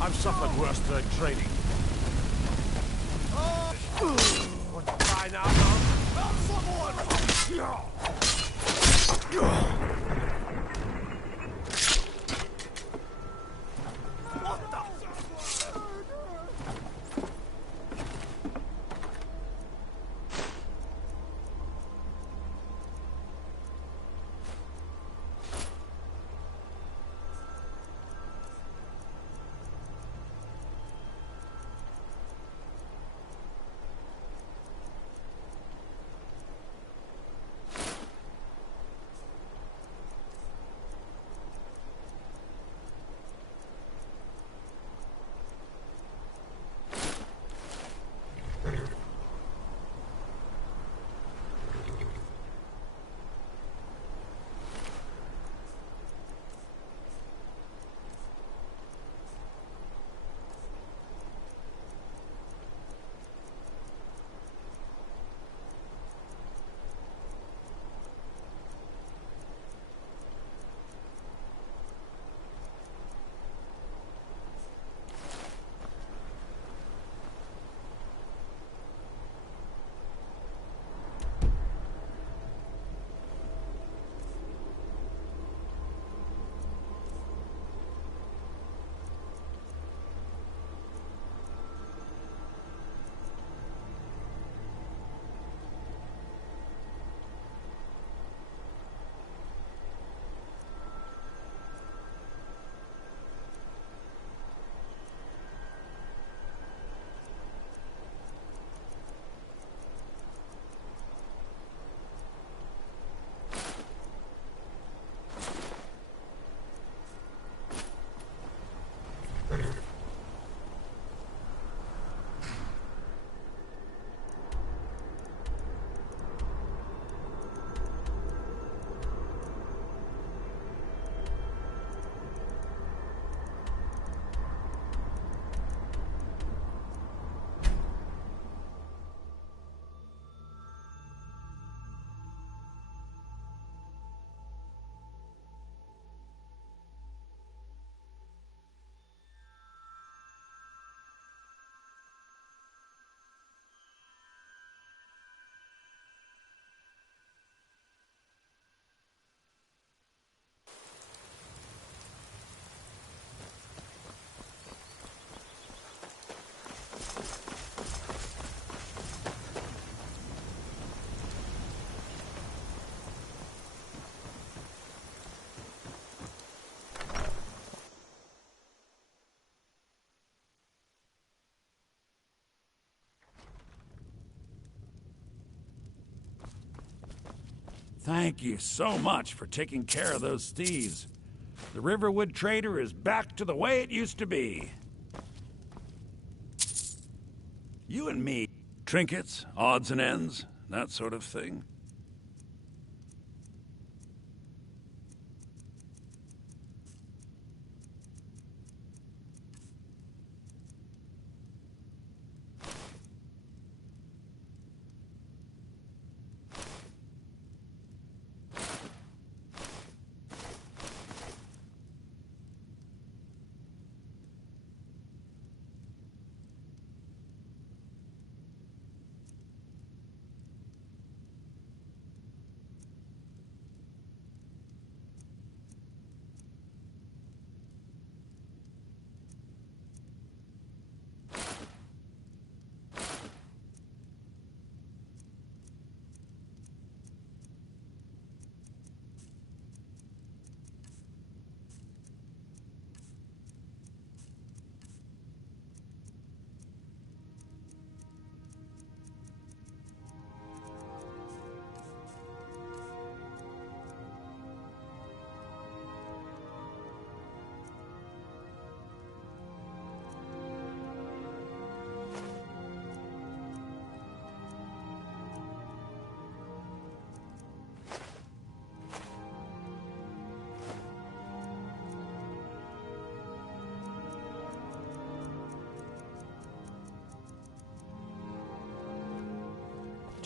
I've suffered worse than training. Want to try now, man? Help someone! What the? Thank you so much for taking care of those thieves. The Riverwood Trader is back to the way it used to be. You and me. Trinkets, odds and ends, that sort of thing.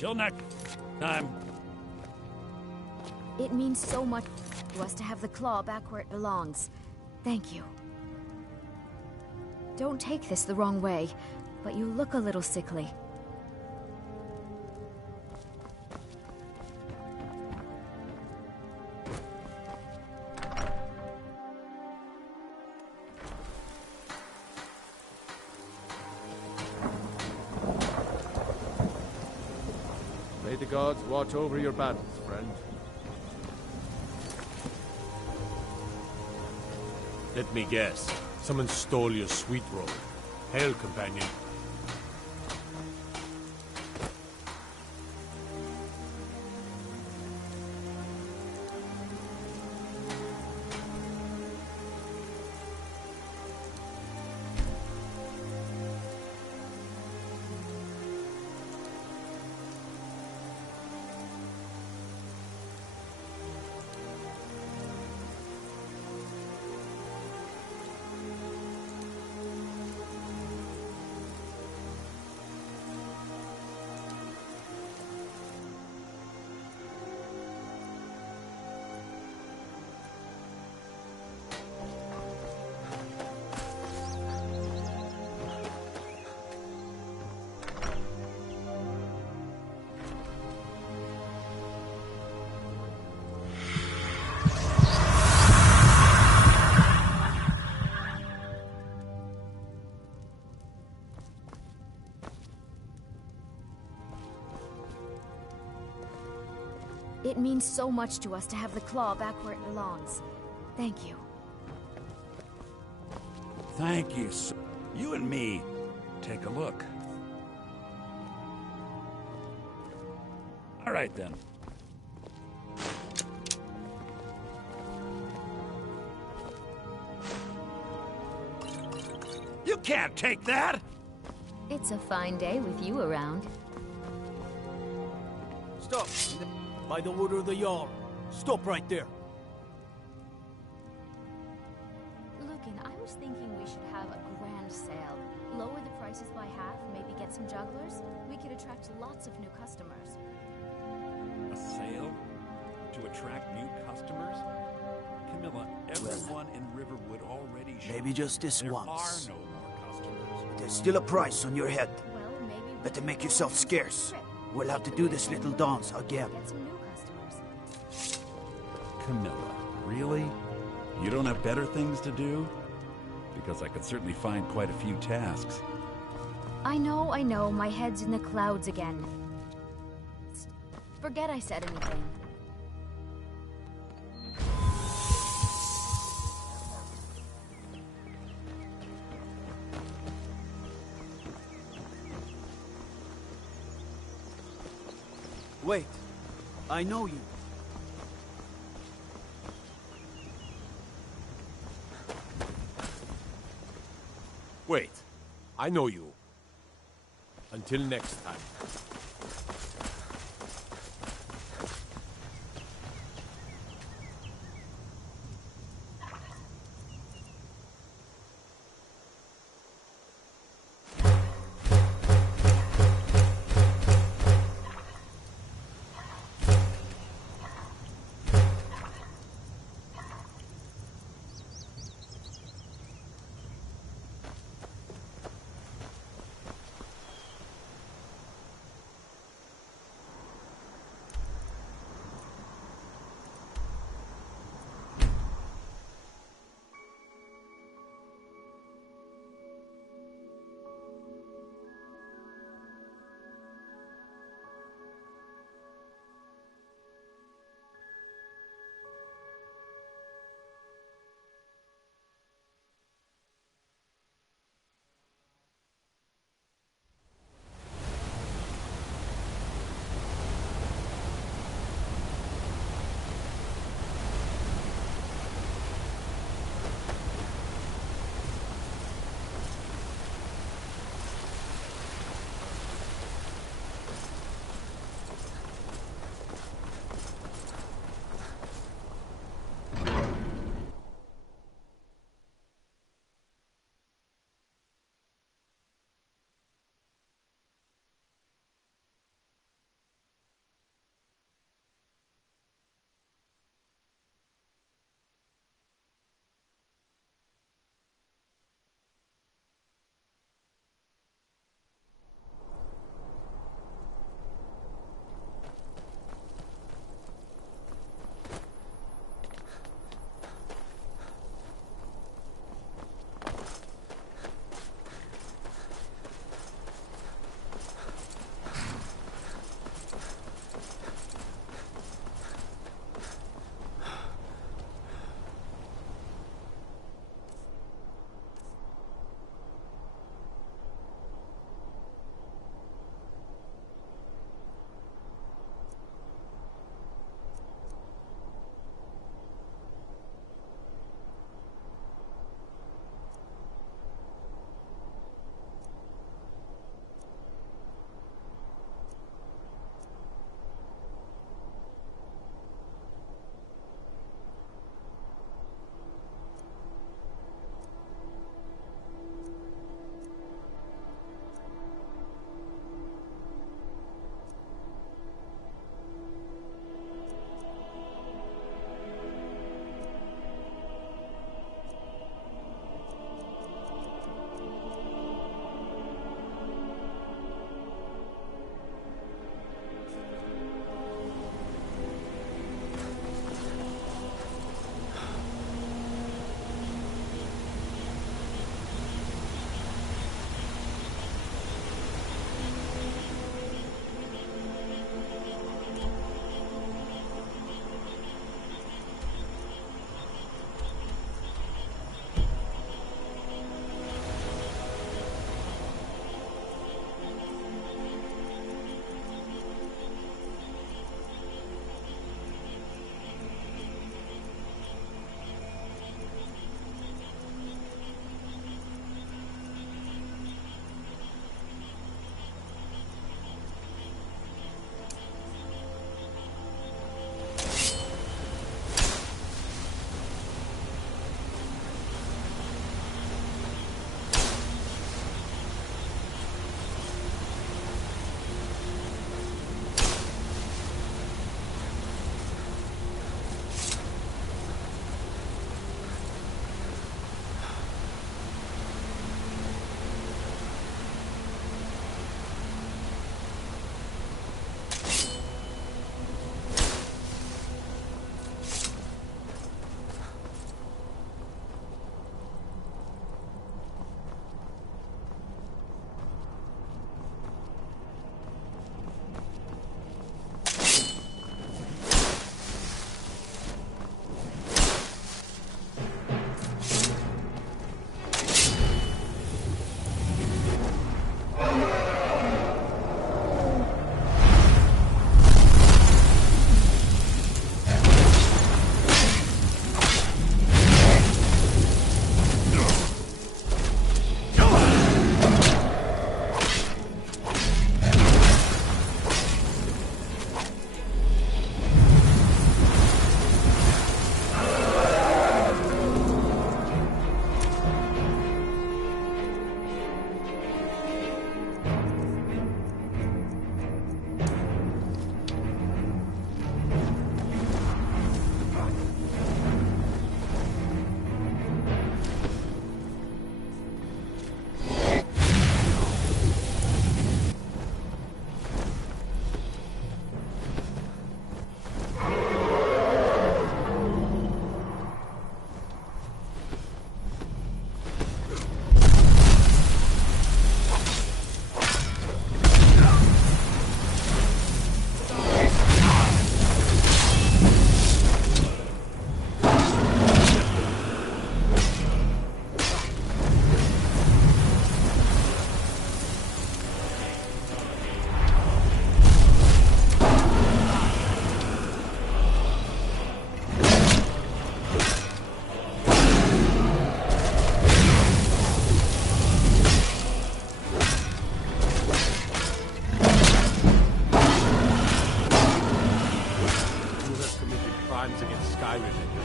Till next time. It means so much. to us to have the claw back where it belongs. Thank you. Don't take this the wrong way, but you look a little sickly. May the gods watch over your battles, friend. Let me guess. Someone stole your sweet roll. Hail, companion. It means so much to us to have the claw back where it belongs. Thank you. Thank you. You and me, take a look. All right, then. You can't take that! It's a fine day with you around. Stop! By the order of the Jarl. Stop right there. Lucan, I was thinking we should have a grand sale. Lower the prices by half, maybe get some jugglers. We could attract lots of new customers. A sale? To attract new customers? Camilla, everyone in Riverwood already shows Maybe just this there once. are no more customers. There's still a price on your head. Well, maybe we Better can make go yourself on a scarce. trip. We'll have to Take do the this way little home, dance again. get some new customers. Camilla, really? You don't have better things to do? Because I could certainly find quite a few tasks. I know, my head's in the clouds again. Forget I said anything. Wait, I know you. Wait. I know you. Until next time.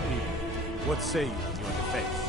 Anyway, what say you in your defense?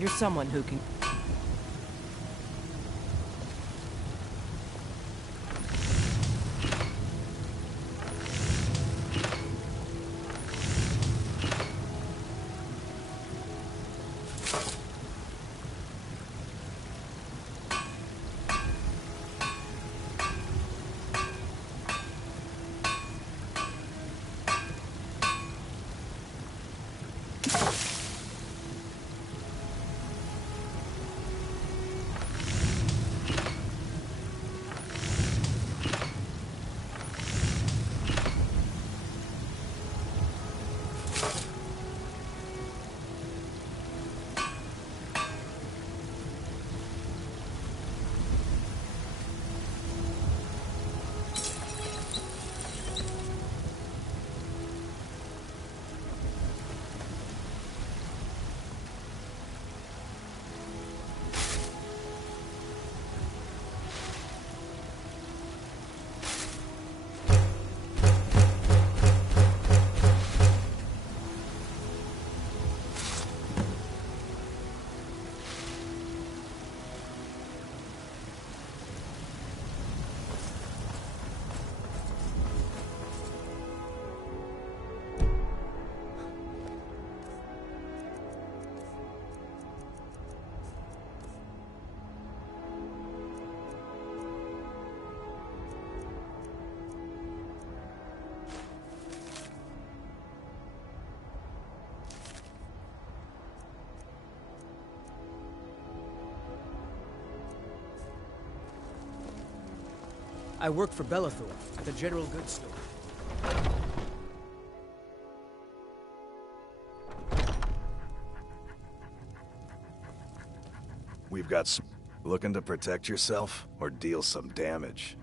You're someone who can... I work for Bellathor at the general goods store. We've got looking to protect yourself or deal some damage.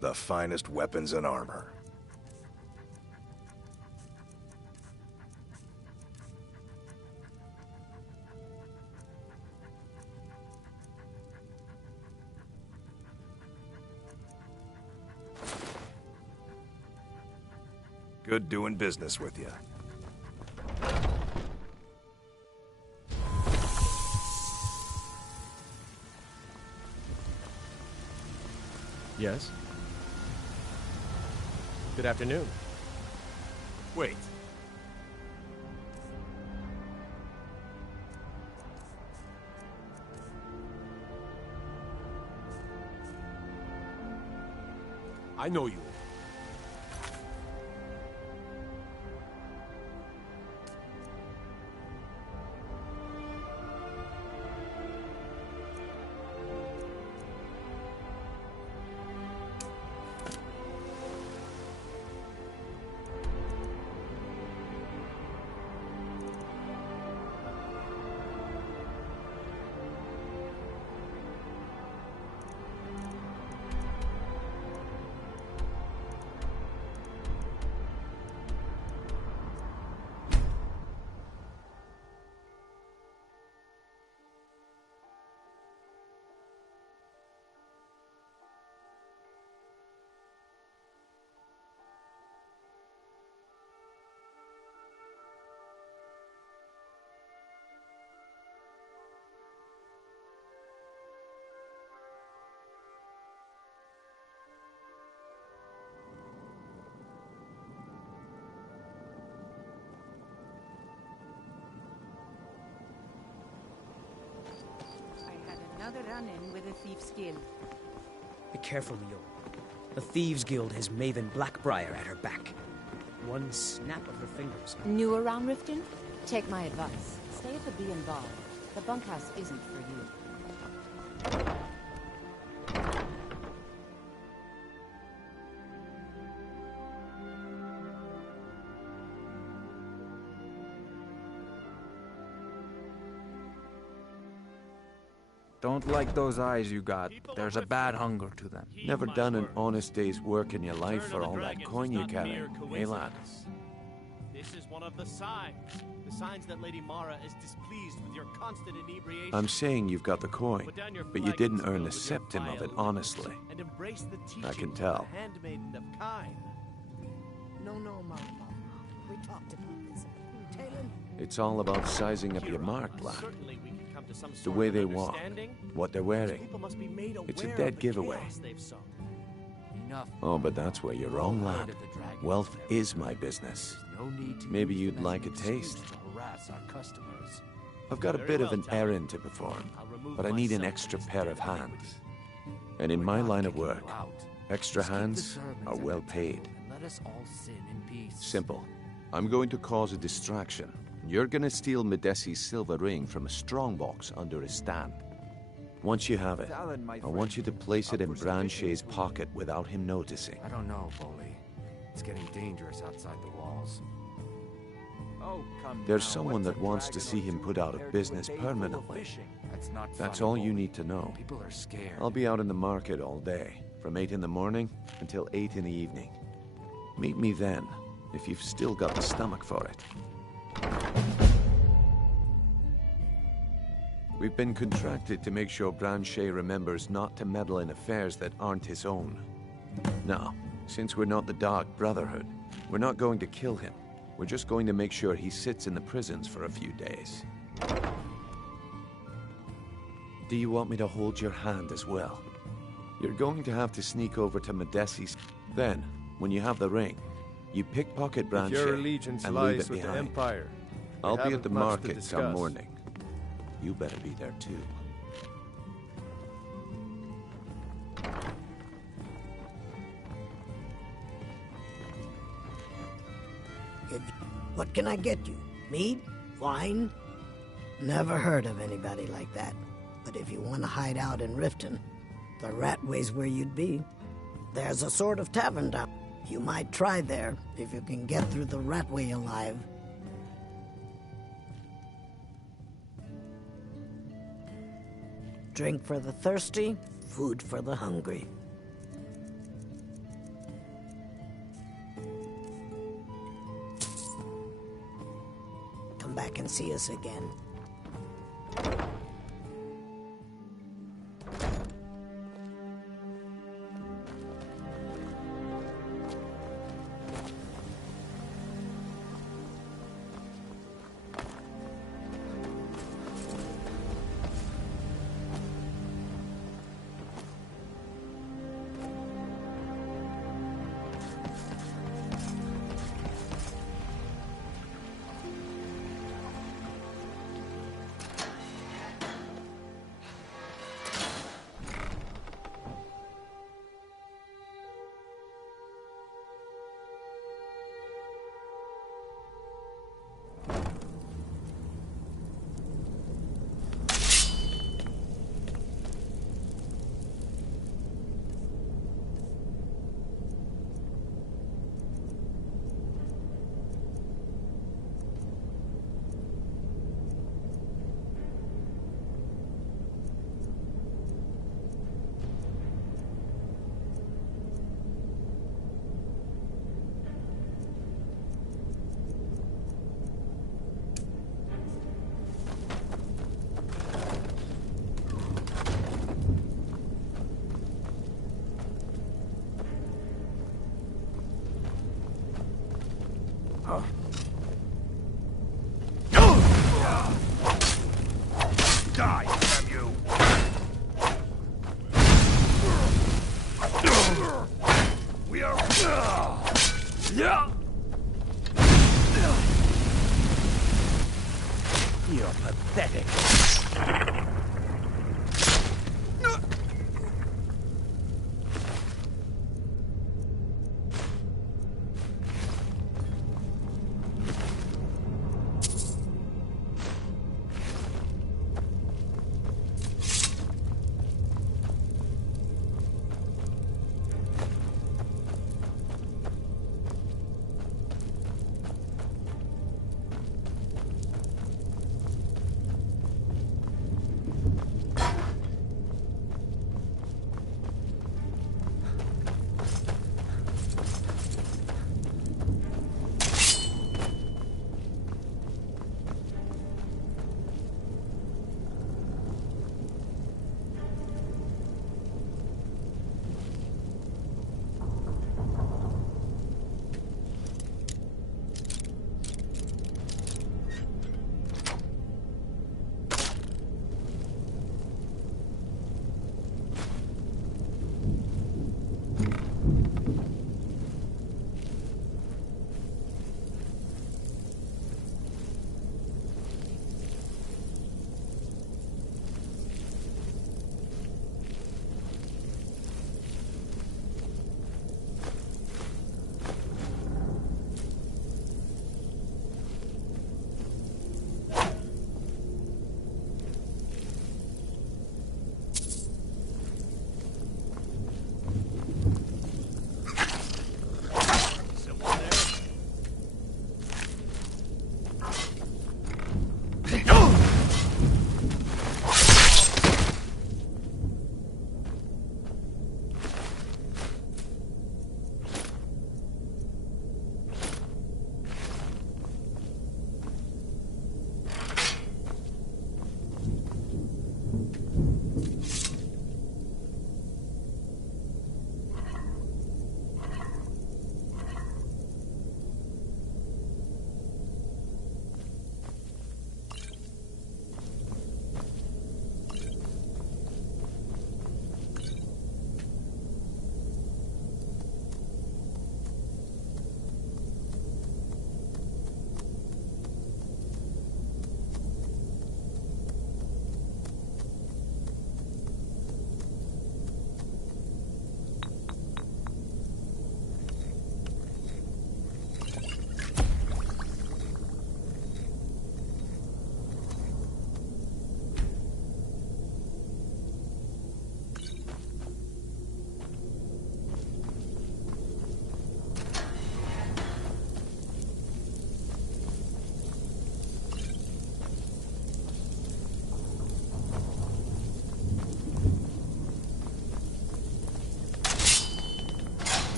The finest weapons and armor. Good doing business with you. Yes? Good afternoon. Wait. I know you. Another run-in with a thief's guild. Be careful, Leo. The Thieves Guild has Maven Blackbriar at her back. One snap of her fingers. New around Riften? Take my advice. Stay at the Bee and Bar. The bunkhouse isn't for you. Don't like those eyes you got. There's a bad hunger to them. Never done an honest day's work in your life for all that coin you carry, eh, lad? This is one of the signs. The signs that Lady Mara is displeased with your constant inebriation. I'm saying you've got the coin, but you didn't earn the septim of it honestly. And embrace the I can tell. of the handmaiden of Kine. No, Mama. We talked about this. Talon? It's all about sizing up your mark, lad. Certainly we can come to some The sort way of they walk, understanding. what they're wearing. People must be made It's a aware dead of the giveaway. chaos they've sown. Enough. Oh, but that's where you're wrong, lad. Wealth is my business. Maybe you'd like a taste. I've got a bit of an errand to perform, but I need an extra pair of hands. And in my line of work, extra hands are well paid. Simple. I'm going to cause a distraction. You're gonna steal Medesi's silver ring from a strongbox under his stand. Once you have it, I want you to place it in Branche's pocket without him noticing. I don't know, Foley. It's getting dangerous outside the walls. Oh, come There's now. someone What's that a wants to dragon see or him two put out of compared to a business day full of permanently. fishing? That's funny, all you Foley. need to know. People are scared. I'll be out in the market all day, from 8 in the morning until 8 in the evening. Meet me then, if you've still got the stomach for it. We've been contracted to make sure Branche remembers not to meddle in affairs that aren't his own. Now, since we're not the Dark Brotherhood, we're not going to kill him. We're just going to make sure he sits in the prisons for a few days. Do you want me to hold your hand as well? You're going to have to sneak over to Medesi's. Then, when you have the ring, you pickpocket Branche If your allegiance and leave lies it with the behind. Empire, I'll be at haven't the much to market come discuss. morning. You better be there too. What can I get you? Mead? Wine? Never heard of anybody like that. But if you want to hide out in Riften, the Ratway's where you'd be. There's a sort of tavern down. You might try there if you can get through the Ratway alive. Drink for the thirsty, food for the hungry. Come back and see us again. Die, damn you! We are... You're pathetic.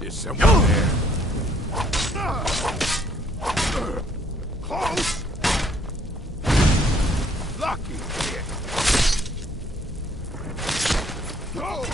Is someone there? Close! Lucky hit! Go!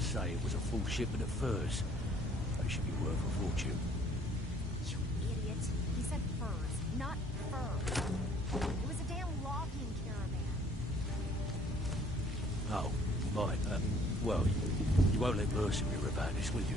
Say it was a full shipment of furs. They should be worth a fortune. You idiot. He said furs, not fur. It was a damn logging caravan. Oh, right. Well, you won't let Mercy hear about this, will you?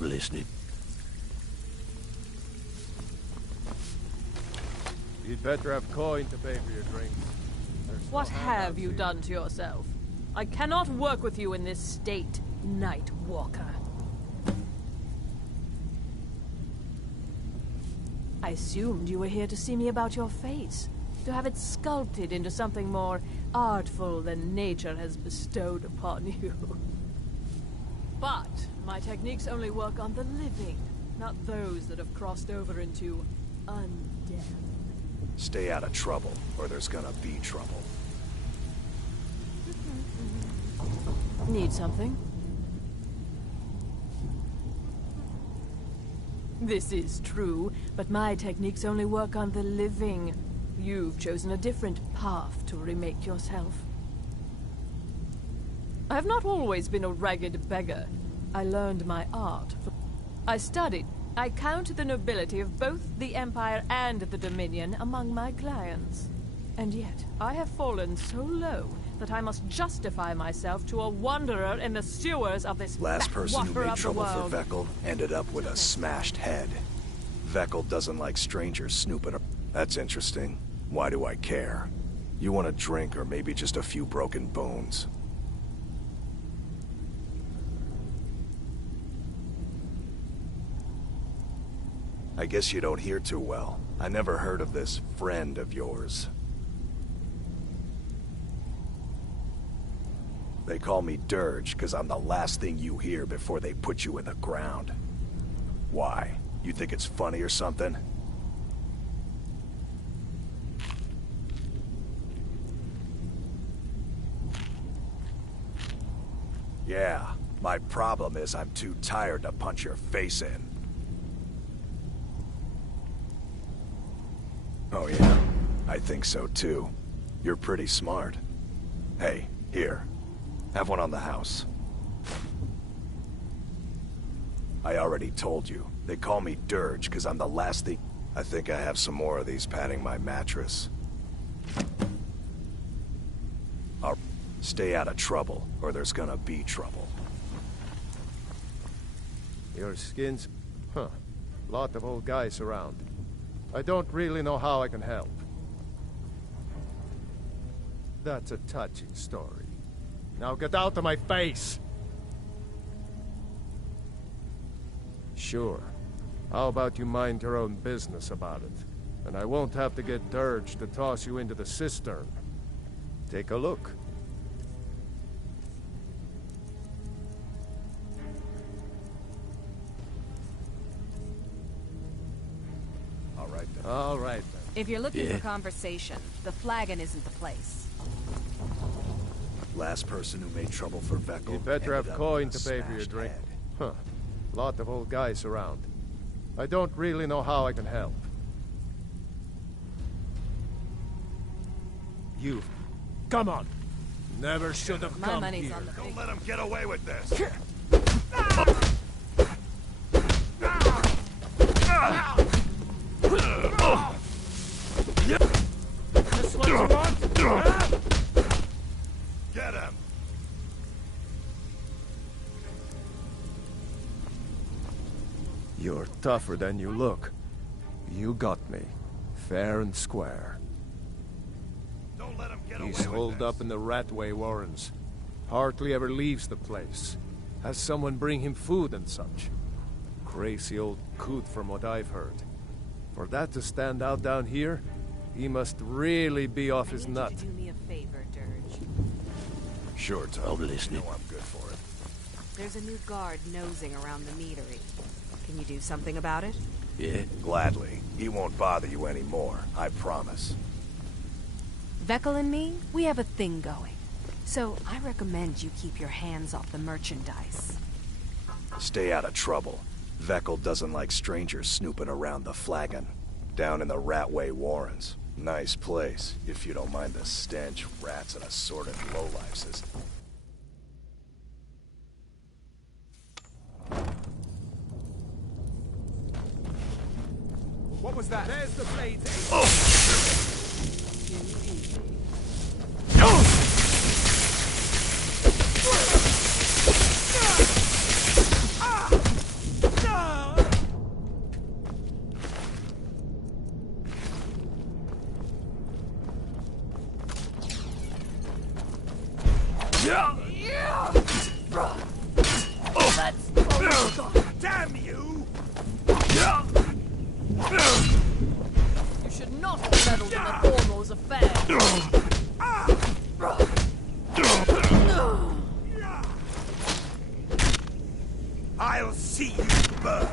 I'm listening. You'd better have coin to pay for your drinks. What have you done to yourself? I cannot work with you in this state, Night Walker. I assumed you were here to see me about your face, to have it sculpted into something more artful than nature has bestowed upon you. But my techniques only work on the living, not those that have crossed over into undead. Stay out of trouble, or there's gonna be trouble. Need something? This is true, but my techniques only work on the living. You've chosen a different path to remake yourself. I have not always been a ragged beggar. I learned my art. I studied. I counted the nobility of both the Empire and the Dominion among my clients. And yet, I have fallen so low that I must justify myself to a wanderer in the sewers of this Last person who backwater made of the trouble for world. Veckel ended up with a smashed head. Veckel doesn't like strangers snooping. That's interesting. Why do I care? You want a drink or maybe just a few broken bones? I guess you don't hear too well. I never heard of this friend of yours. They call me Dirge because I'm the last thing you hear before they put you in the ground. Why? You think it's funny or something? Yeah, my problem is I'm too tired to punch your face in. Oh yeah, I think so too. You're pretty smart. Hey, here. Have one on the house. I already told you. They call me Dirge because I'm the last thing... I think I have some more of these padding my mattress. Stay out of trouble, or there's gonna be trouble. Your skin's... Huh. Lot of old guys around. I don't really know how I can help. That's a touching story. Now get out of my face! Sure. How about you mind your own business about it? And I won't have to get Dirge to toss you into the cistern. Take a look. All right then. If you're looking for conversation, the flagon isn't the place. Last person who made trouble for Vekel. You better have ended up coin with a to pay for your smashed drink. head. Huh. Lot of old guys around. I don't really know how I can help. You... Come on! Never should have My come money's here. on the Don't let him get away with this! Just what you want? Get him! You're tougher than you look. You got me. Fair and square. Don't let him get away He's with holed this. up in the Ratway Warrens. Hardly ever leaves the place. Has someone bring him food and such. Crazy old coot from what I've heard. For that to stand out down here, he must really be off his nut. Do me a favor, Dirge. Sure, Tom. I'll be listening. You know I'm good for it. There's a new guard nosing around the meadery. Can you do something about it? Yeah? Gladly. He won't bother you anymore, I promise. Vekel and me, we have a thing going. So I recommend you keep your hands off the merchandise. Stay out of trouble. Vekel doesn't like strangers snooping around the flagon. Down in the Ratway Warrens. Nice place, if you don't mind the stench, rats, and assorted lowlifes. What was that? There's the blade. Damn you! You should not have meddled in the Thormor's affair. I'll see you burn!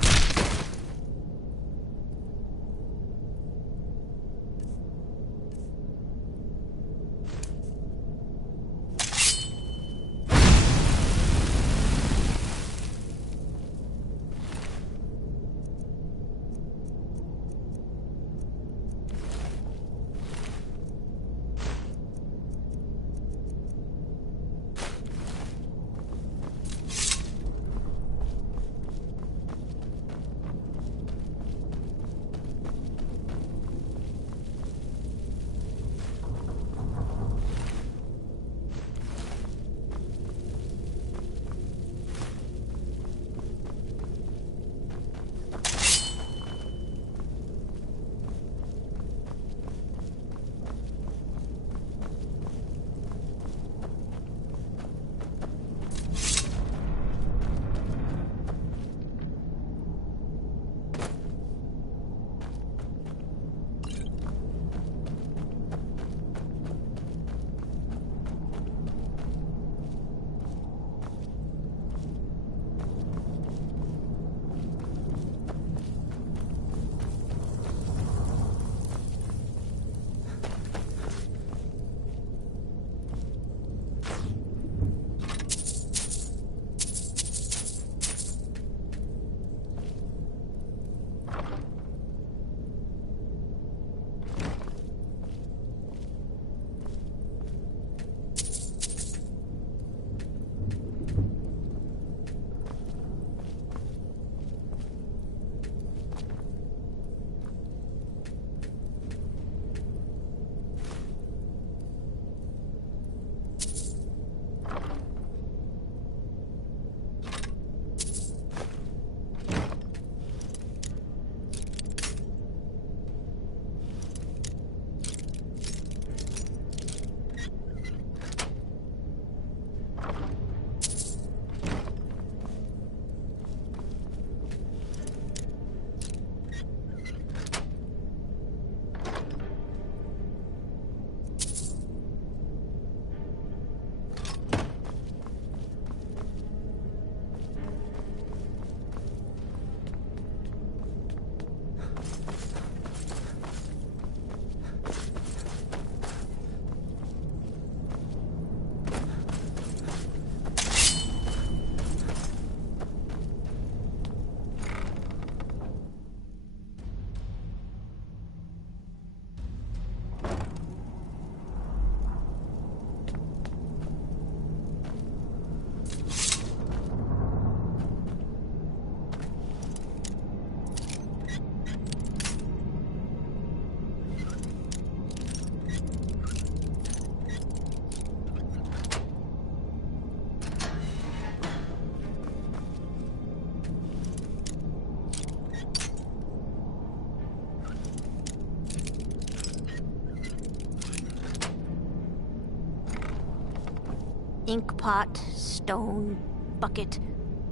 Ink pot, stone, bucket,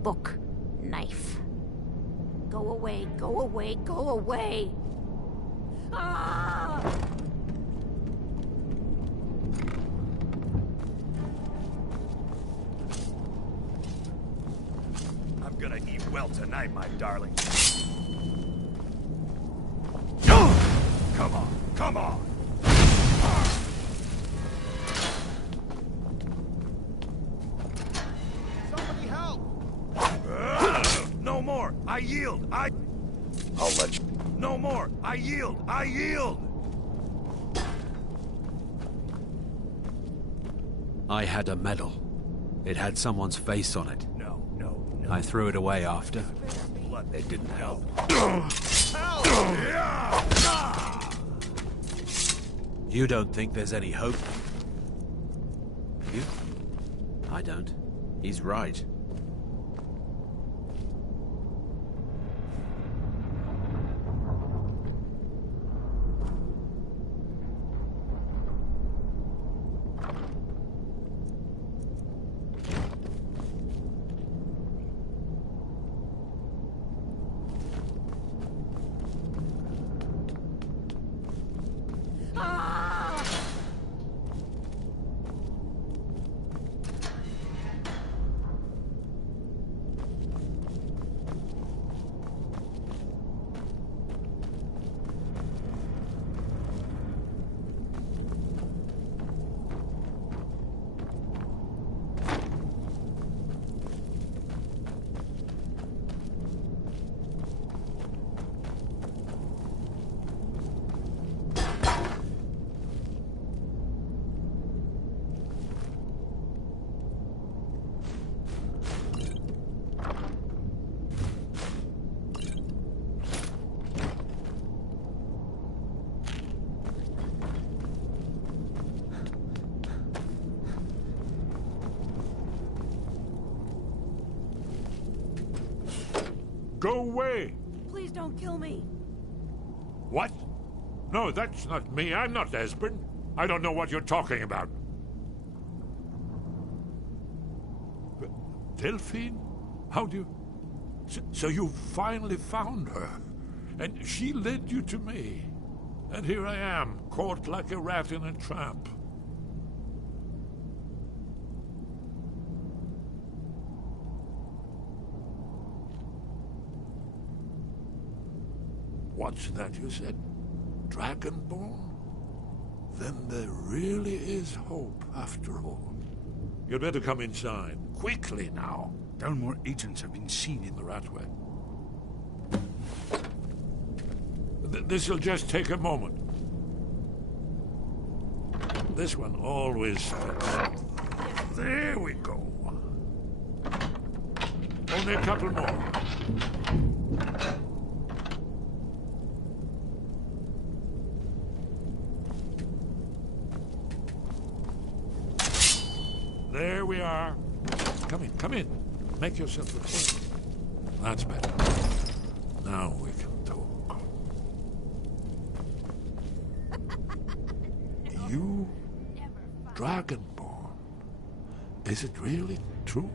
book, knife. Go away, go away, go away! Ah! I'm gonna eat well tonight, my darling. Come on, come on! Somebody help! No more! I yield! I'll let you... No more! I yield! I yield! I had a medal. It had someone's face on it. No. I threw it away after. It didn't help. You don't think there's any hope? You? I don't. He's right. Go away! Please don't kill me. What? No, that's not me. I'm not Esbern. I don't know what you're talking about. Delphine? How do you... So you finally found her. And she led you to me. And here I am, caught like a rat in a trap. What's that you said? Dragonborn? Then there really is hope, after all. You'd better come inside. Quickly now. Dalmor agents have been seen in the Ratway. This'll just take a moment. This one always fits. There we go. Only a couple more. There we are. Come in, come in. Make yourself at home. That's better. Now we can talk. You, Dragonborn. Is it really true?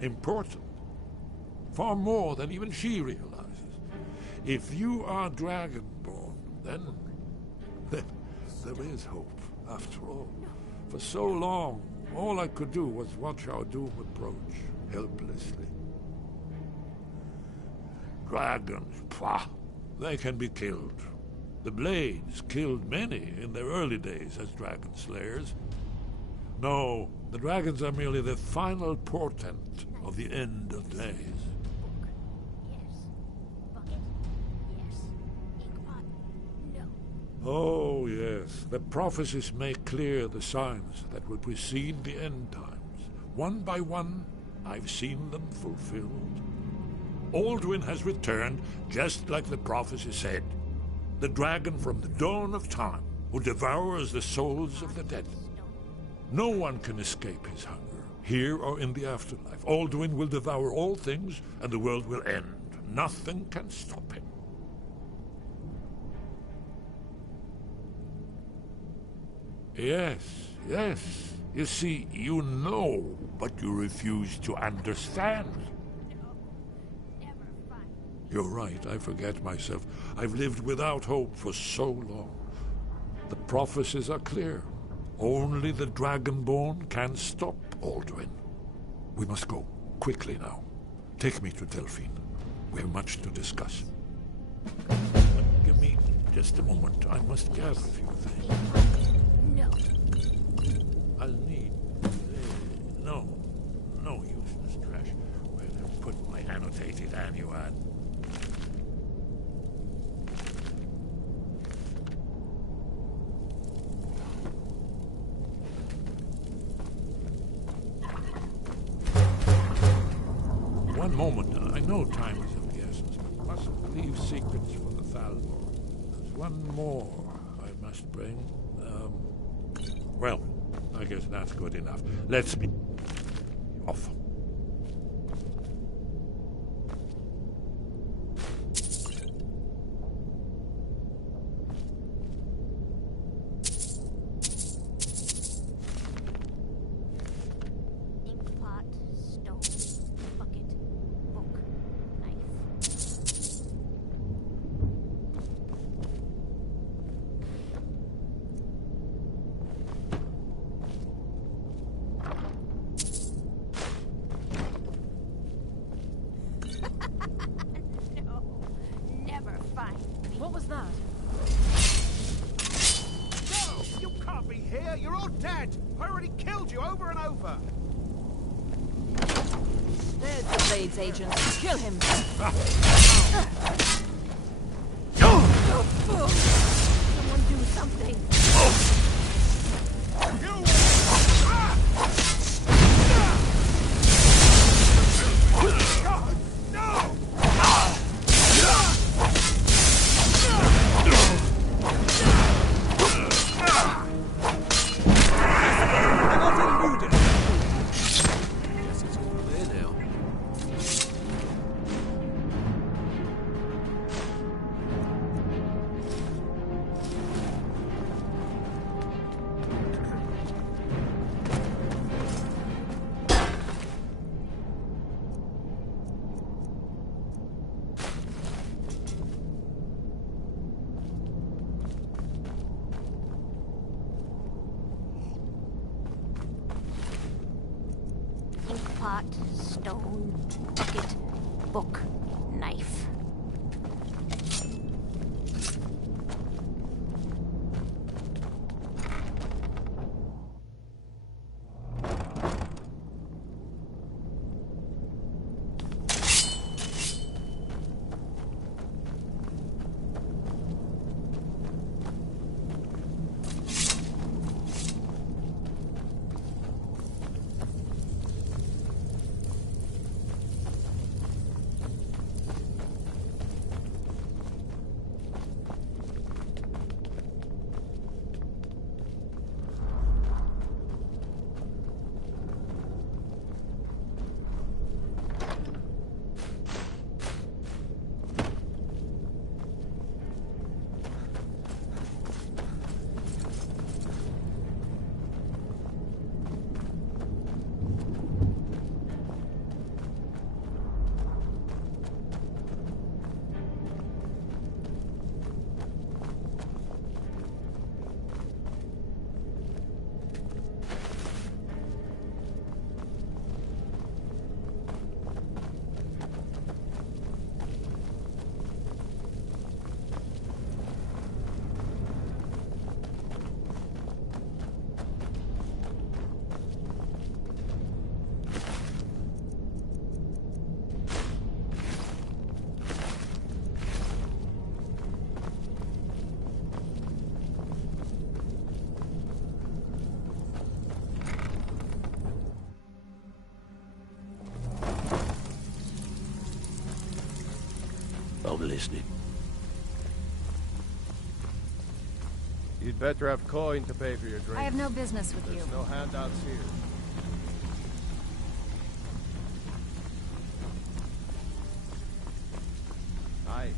Important. Far more than even she realizes. If you are Dragonborn, then there is hope, after all. For so long, all I could do was watch our doom approach, helplessly. Dragons, pah, they can be killed. The Blades killed many in their early days as dragon slayers. No, the dragons are merely the final portent of the end of days. Oh, yes. The prophecies make clear the signs that will precede the end times. One by one, I've seen them fulfilled. Alduin has returned, just like the prophecy said. The dragon from the dawn of time, who devours the souls of the dead. No one can escape his hunger, here or in the afterlife. Alduin will devour all things, and the world will end. Nothing can stop him. Yes, yes. You see, you know, but you refuse to understand. You're right, I forget myself. I've lived without hope for so long. The prophecies are clear. Only the Dragonborn can stop Alduin. We must go, quickly now. Take me to Delphine. We have much to discuss. Give me just a moment. I must gather a few things. No. I'll need... No useless trash. Where did I put my annotated annuad? One moment. I know time is of the essence, but mustn't leave secrets for the Thalmor. There's one more I must bring. Well, I guess that's good enough. Let's be off. Inkpot, stone, bucket, book, knife. No, never find me. What was that? No! You can't be here! You're all dead! I already killed you over and over! There's the Blades agent. Kill him. Someone do something. Guess it's all clear now. Inkpot, stone, bucket, book, knife. I'm listening. You'd better have coin to pay for your drink. I have no business with you. There's no handouts here. Aye.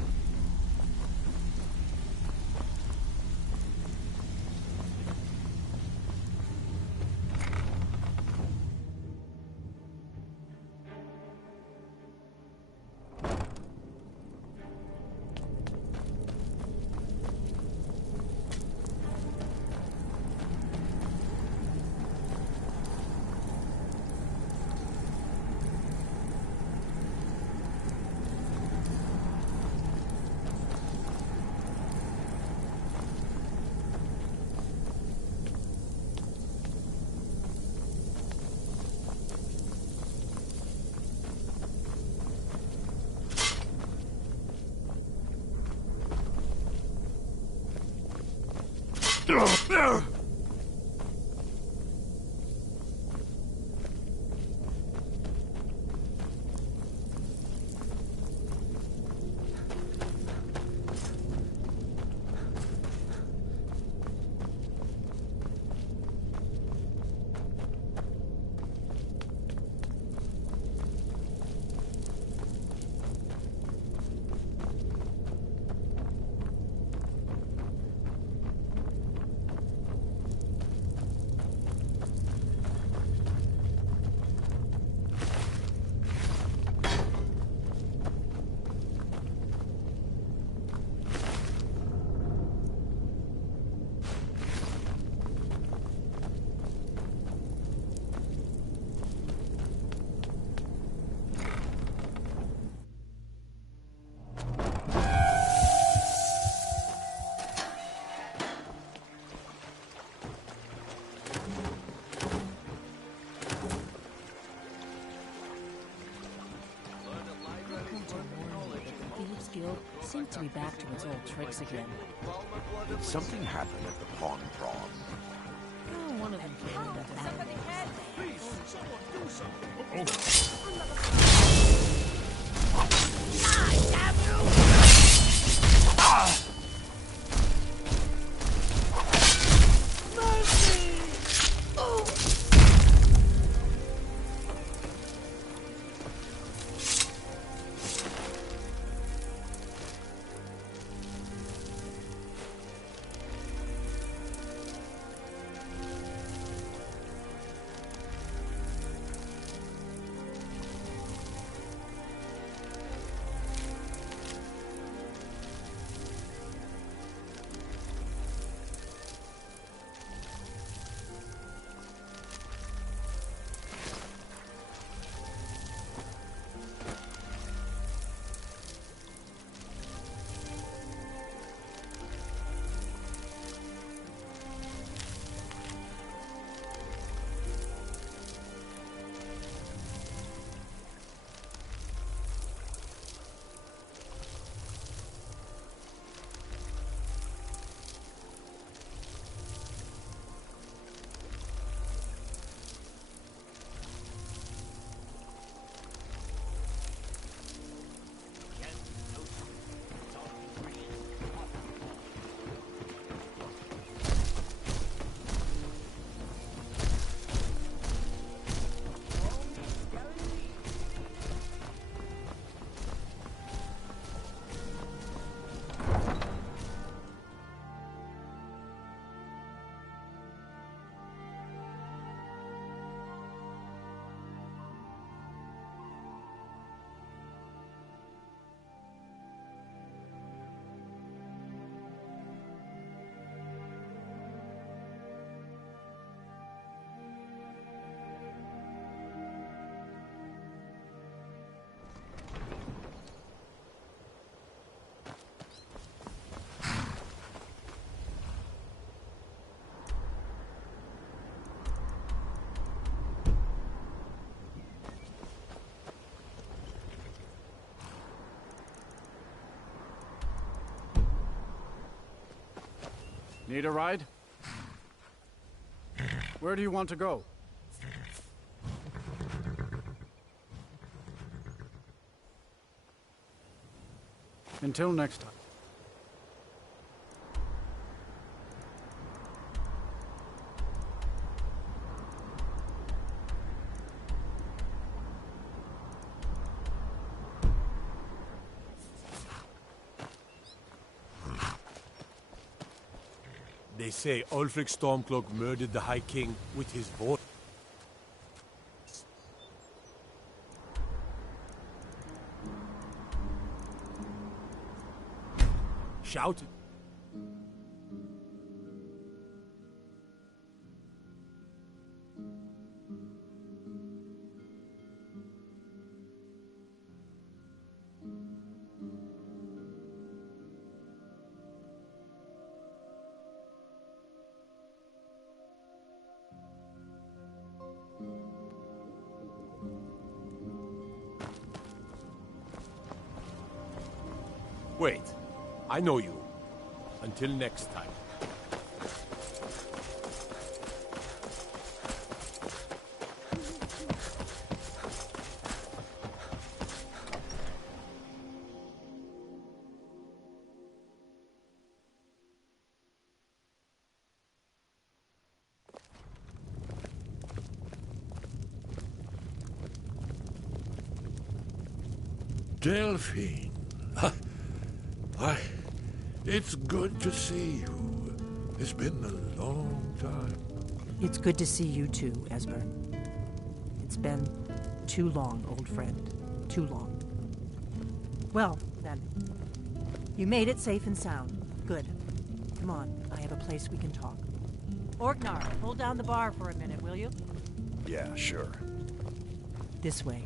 Guild seems to be back to its old tricks again. Did something happen at the pawn prom? Oh, one of them came into that. Please, someone do something. Need a ride? Where do you want to go? Until next time. They say Ulfric Stormcloak murdered the High King with his voice. Shouted. Wait, I know you. Until next time. Delphine. Why, it's good to see you. It's been a long time. It's good to see you too, Esbern. It's been too long, old friend. Too long. Well, then. You made it safe and sound. Good. Come on, I have a place we can talk. Orgnar, hold down the bar for a minute, will you? Yeah, sure. This way.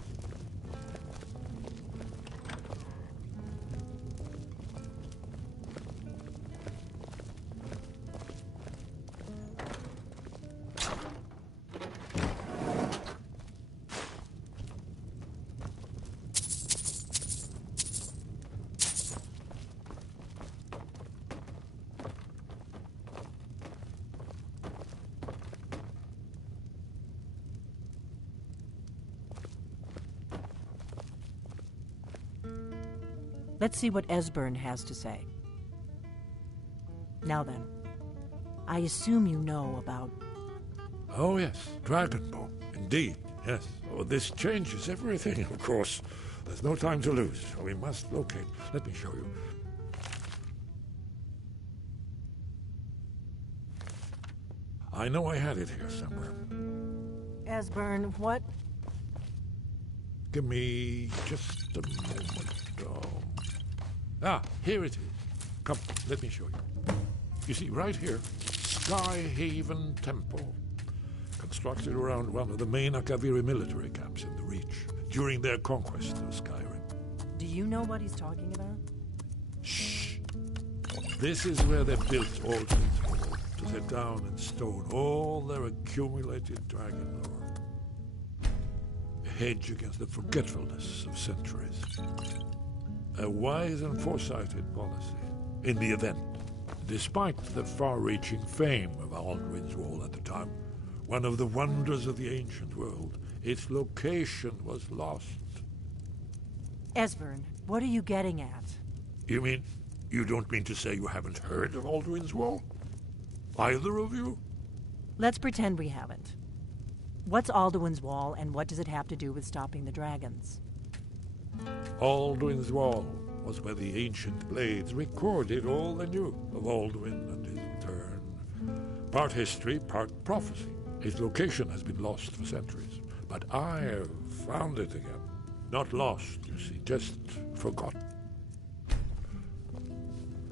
Let's see what Esbern has to say. Now then, I assume you know about... Oh yes, Dragonborn. Indeed, yes. Oh, this changes everything, of course. There's no time to lose. We must locate. Let me show you. I know I had it here somewhere. Esbern, what? Give me just a moment. Here it is. Come, let me show you. You see, right here, Skyhaven Temple. Constructed around one of the main Akaviri military camps in the Reach during their conquest of Skyrim. Do you know what he's talking about? Shh. This is where they built Aldrin's Wall, to set down in stone all their accumulated dragon lore. A hedge against the forgetfulness of centuries. A wise and foresighted policy in the event, despite the far-reaching fame of Aldrin's Wall at the time. One of the wonders of the ancient world, its location was lost. Esbern, what are you getting at? You mean, you don't mean to say you haven't heard of Aldrin's Wall? Either of you? Let's pretend we haven't. What's Alduin's Wall, and what does it have to do with stopping the dragons? Aldrin's Wall was where the ancient blades recorded all they knew of Alduin and his return. Part history, part prophecy. His location has been lost for centuries, but I have found it again. Not lost, you see, just forgotten.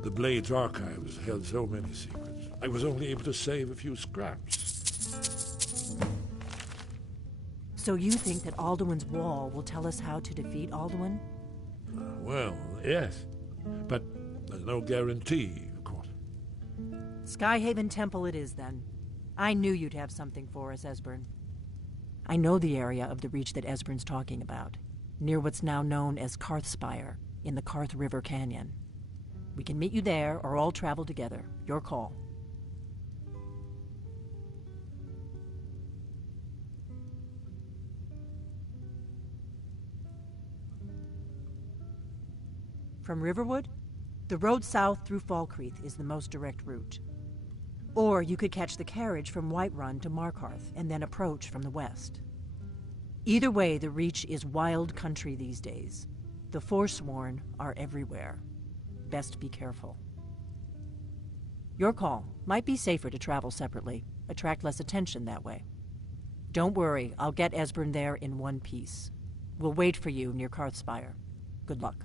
The Blade's archives held so many secrets. I was only able to save a few scraps. So you think that Alduin's Wall will tell us how to defeat Alduin? Well, yes. But there's no guarantee, of course. Skyhaven Temple it is, then. I knew you'd have something for us, Esbern. I know the area of the Reach that Esbern's talking about, near what's now known as Karthspire, in the Karth River Canyon. We can meet you there, or all travel together. Your call. From Riverwood, the road south through Falkreath is the most direct route. Or you could catch the carriage from Whiterun to Markarth and then approach from the west. Either way, the Reach is wild country these days. The Forsworn are everywhere. Best be careful. Your call. Might be safer to travel separately. Attract less attention that way. Don't worry, I'll get Esbern there in one piece. We'll wait for you near Karthspire. Good luck.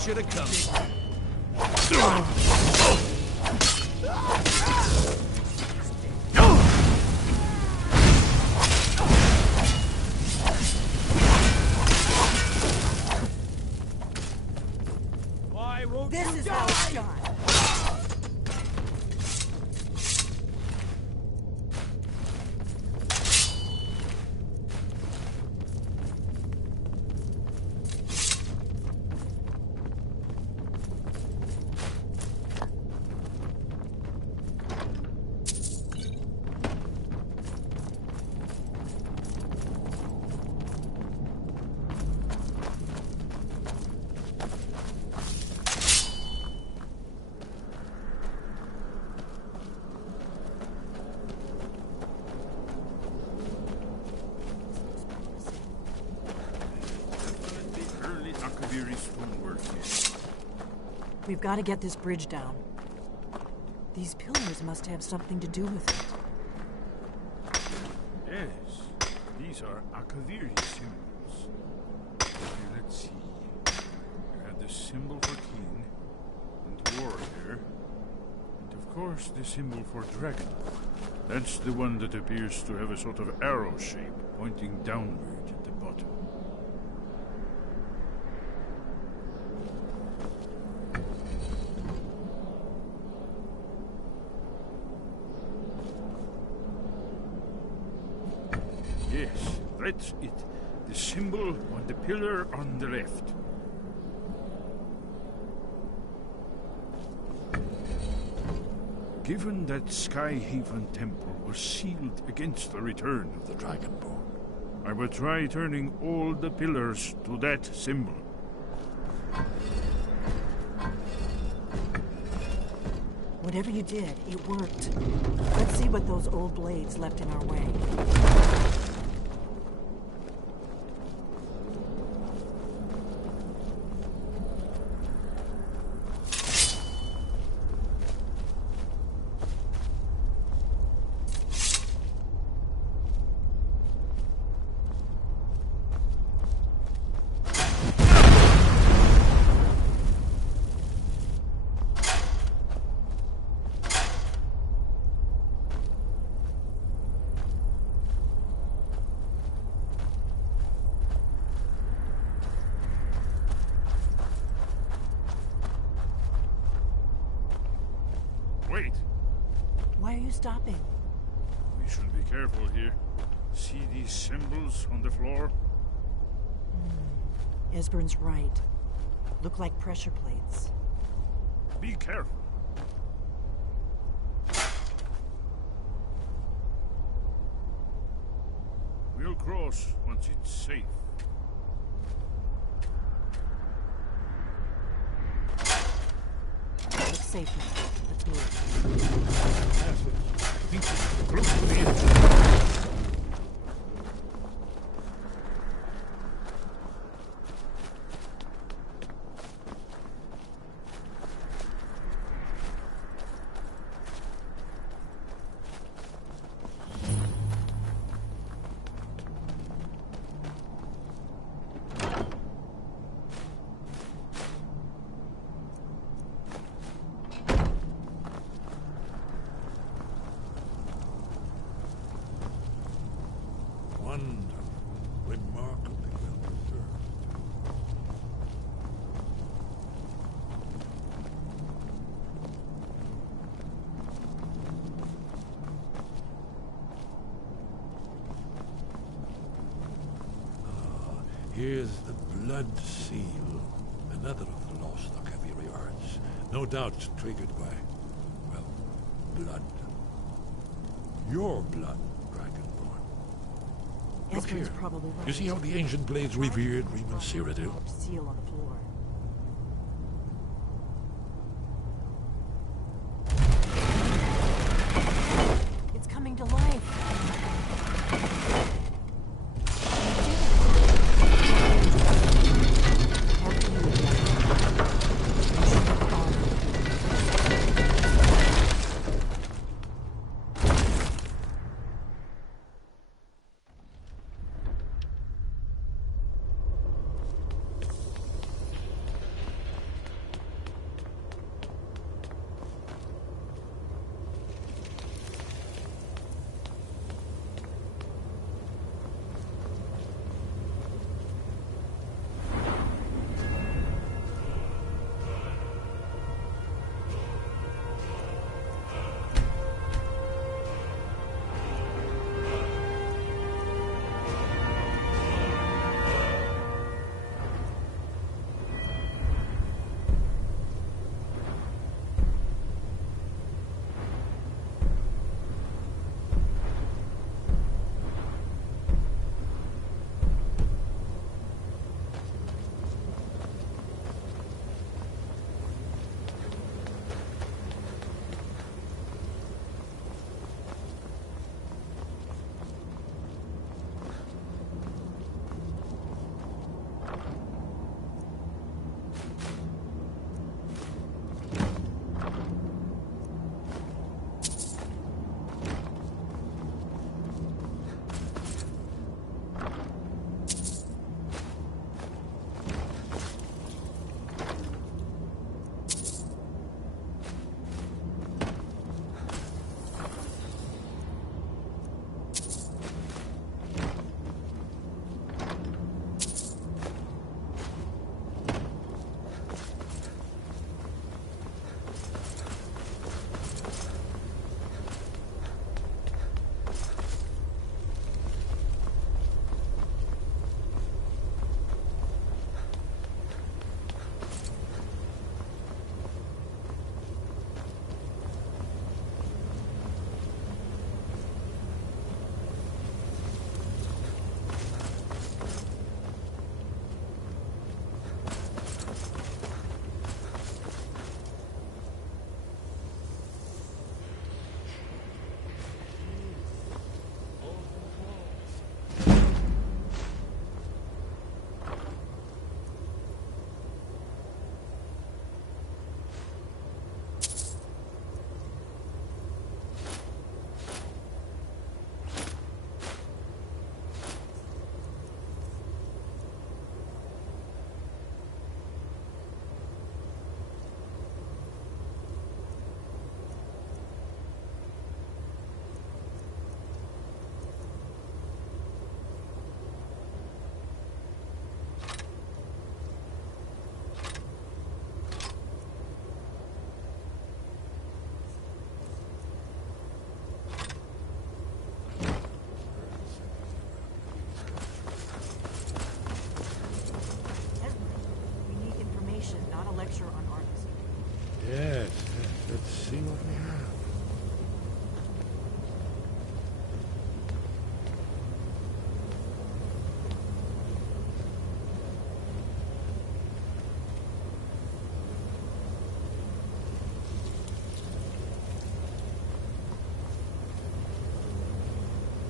should have come. Why won't This you is die? how it's done. We've got to get this bridge down. These pillars must have something to do with it. Yes, these are Akaviri symbols. Okay, let's see. You had the symbol for king and warrior, and of course the symbol for dragon. That's the one that appears to have a sort of arrow shape pointing downward at the bottom. Yes, that's it. The symbol on the pillar on the left. Given that Skyhaven Temple was sealed against the return of the Dragonborn, I will try turning all the pillars to that symbol. Whatever you did, it worked. Let's see what those old blades left in our way. Wait! Why are you stopping? We should be careful here. See these symbols on the floor? Esbern's right. Look like pressure plates. Be careful. We'll cross once it's safe. Looks safe now. Let's move. I think we're close to the end. Remarkably well preserved. Here's the blood seal, another of the lost Akaviri arts, no doubt triggered by, well, blood. Your blood, Dragonborn. Look Esbern's here. probably right. You see how the ancient blades revered Reman Cyrodiil? Seal on the floor. It's coming to life.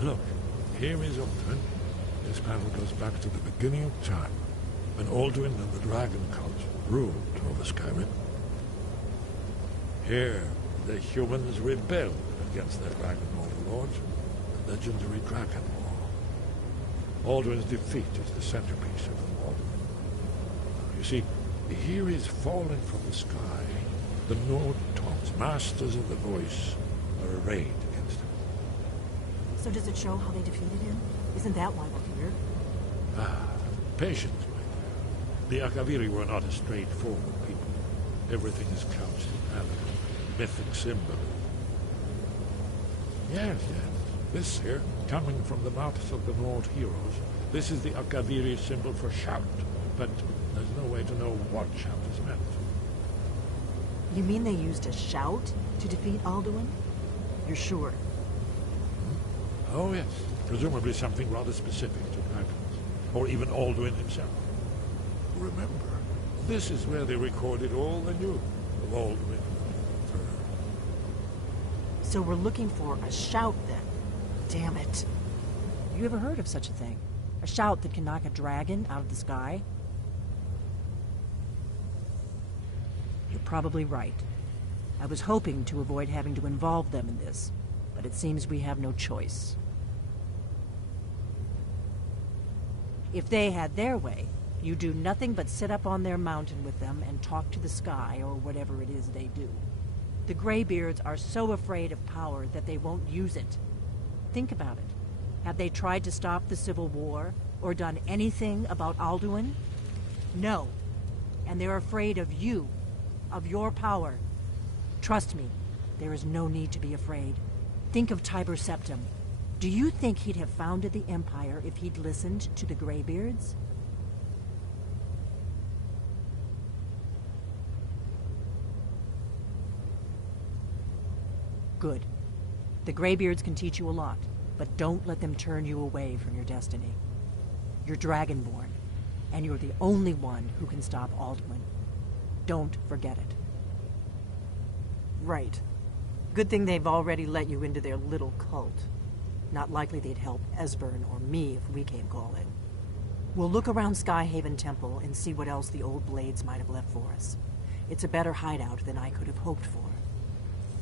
Look, here is Alduin. This panel goes back to the beginning of time, when Alduin and the Dragon Cult ruled over Skyrim. Here, the humans rebelled against their dragon overlords, the legendary Dragon War. Alduin's defeat is the centerpiece of the war. You see, here is falling from the sky. The Nord-Taunt, masters of the voice, are arrayed against him. So does it show how they defeated him? Isn't that why we're here? Patience, my dear. The Akaviri were not a straightforward people. Everything is couched in allegory, mythic symbol. Yes. This here, coming from the mouths of the Nord heroes, this is the Akaviri symbol for shout, but there's no way to know what shout is meant. You mean they used a shout to defeat Alduin? You're sure? Oh, yes. Presumably something rather specific to dragons, or even Alduin himself. Remember, this is where they recorded all they knew of Alduin. So we're looking for a shout, then. Damn it. You ever heard of such a thing? A shout that can knock a dragon out of the sky? You're probably right. I was hoping to avoid having to involve them in this, but it seems we have no choice. If they had their way, you do nothing but sit up on their mountain with them and talk to the sky, or whatever it is they do. The Greybeards are so afraid of power that they won't use it. Think about it. Have they tried to stop the Civil War, or done anything about Alduin? No. And they're afraid of you, of your power. Trust me, there is no need to be afraid. Think of Tiber Septim. Do you think he'd have founded the Empire if he'd listened to the Greybeards? Good. The Greybeards can teach you a lot, but don't let them turn you away from your destiny. You're Dragonborn, and you're the only one who can stop Alduin. Don't forget it. Right. Good thing they've already let you into their little cult. Not likely they'd help Esbern or me if we came calling. We'll look around Skyhaven Temple and see what else the old Blades might have left for us. It's a better hideout than I could have hoped for.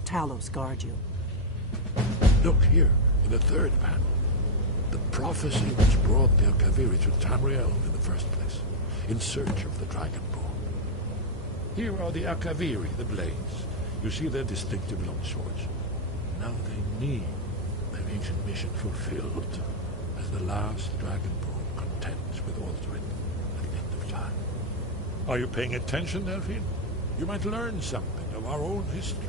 Talos guard you. Look here, in the third panel. The prophecy which brought the Akaviri to Tamriel in the first place, in search of the Dragonborn. Here are the Akaviri, the Blades. You see their distinctive long swords. Now they need their ancient mission fulfilled, as the last Dragonborn contends with Alduin at the end of time. Are you paying attention, Delphine? You might learn something of our own history.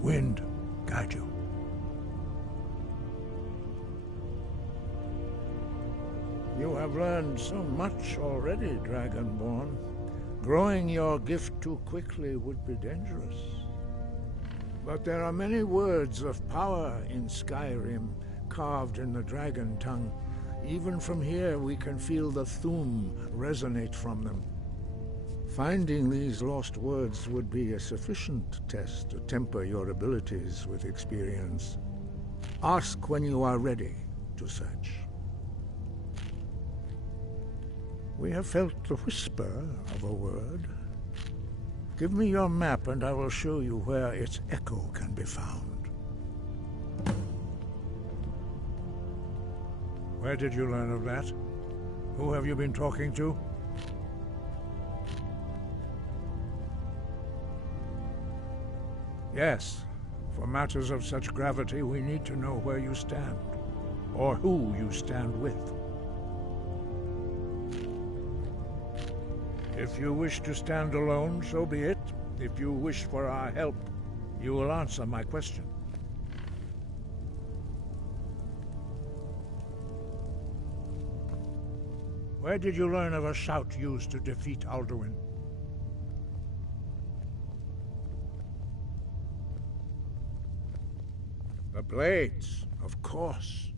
Wind guide you. You have learned so much already, Dragonborn. Growing your gift too quickly would be dangerous. But there are many words of power in Skyrim, carved in the dragon tongue. Even from here we can feel the Thu'um resonate from them. Finding these lost words would be a sufficient test to temper your abilities with experience. Ask when you are ready to search. We have felt the whisper of a word. Give me your map and I will show you where its echo can be found. Where did you learn of that? Who have you been talking to? Yes, for matters of such gravity we need to know where you stand, or who you stand with. If you wish to stand alone, so be it. If you wish for our help, you will answer my question. Where did you learn of a shout used to defeat Alduin? The Blades, of course.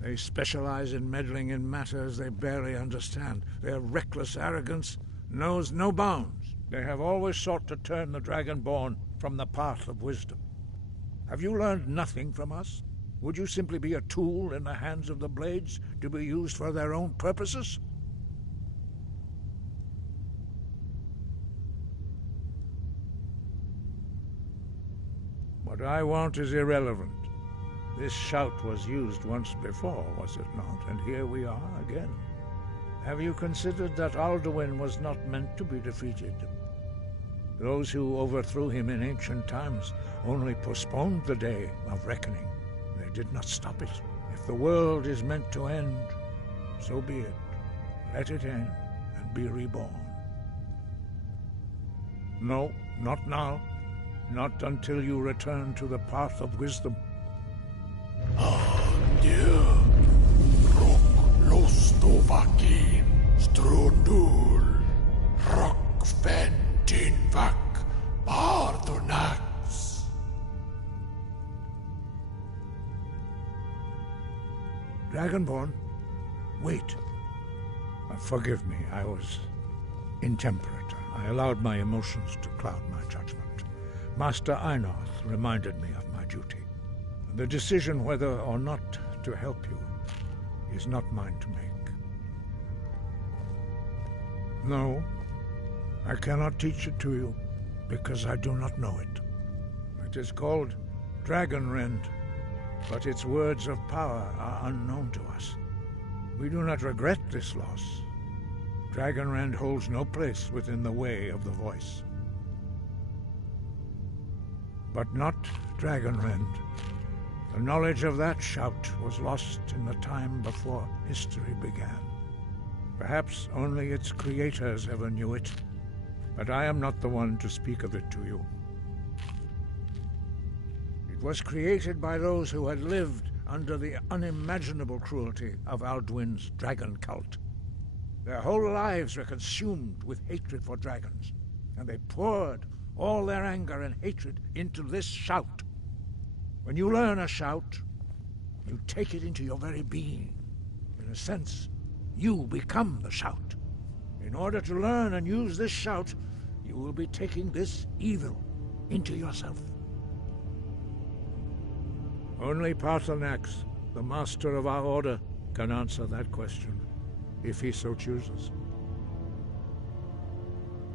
They specialize in meddling in matters they barely understand. Their reckless arrogance knows no bounds. They have always sought to turn the Dragonborn from the path of wisdom. Have you learned nothing from us? Would you simply be a tool in the hands of the Blades to be used for their own purposes? What I want is irrelevant. This shout was used once before, was it not? And here we are again. Have you considered that Alduin was not meant to be defeated? Those who overthrew him in ancient times only postponed the day of reckoning. They did not stop it. If the world is meant to end, so be it. Let it end and be reborn. No, not now. Not until you return to the path of wisdom. Dear Rock Lostovakin Strundul Rock Ventinvak Bardonax. Dragonborn, wait. Forgive me, I was intemperate. I allowed my emotions to cloud my judgment. Master Einarth reminded me of my duty. The decision whether or not to help you is not mine to make. No, I cannot teach it to you, because I do not know it. It is called Dragonrend, but its words of power are unknown to us. We do not regret this loss. Dragonrend holds no place within the way of the voice. But not Dragonrend. The knowledge of that shout was lost in the time before history began. Perhaps only its creators ever knew it, but I am not the one to speak of it to you. It was created by those who had lived under the unimaginable cruelty of Alduin's dragon cult. Their whole lives were consumed with hatred for dragons, and they poured all their anger and hatred into this shout. When you learn a shout, you take it into your very being. In a sense, you become the shout. In order to learn and use this shout, you will be taking this evil into yourself. Only Paarthurnax, the master of our order, can answer that question, if he so chooses.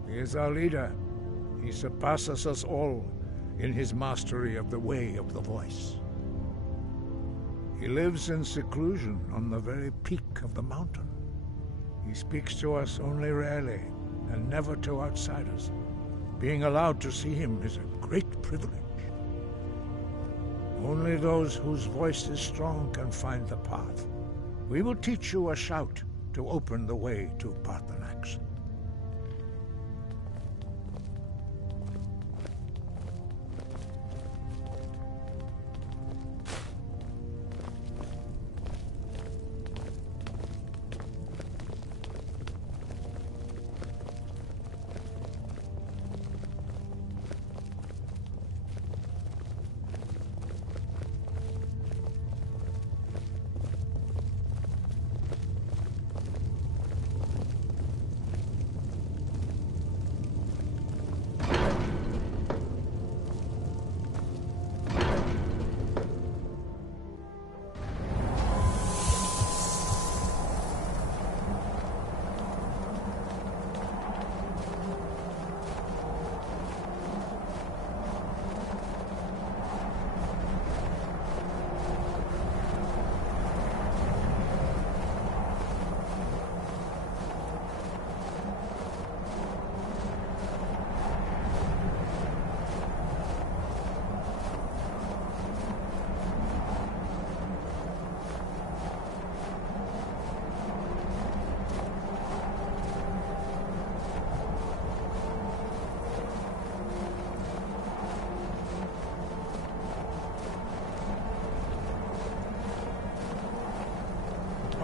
He is our leader. He surpasses us all in his mastery of the way of the voice. He lives in seclusion on the very peak of the mountain. He speaks to us only rarely, and never to outsiders. Being allowed to see him is a great privilege. Only those whose voice is strong can find the path. We will teach you a shout to open the way to Paarthurnax.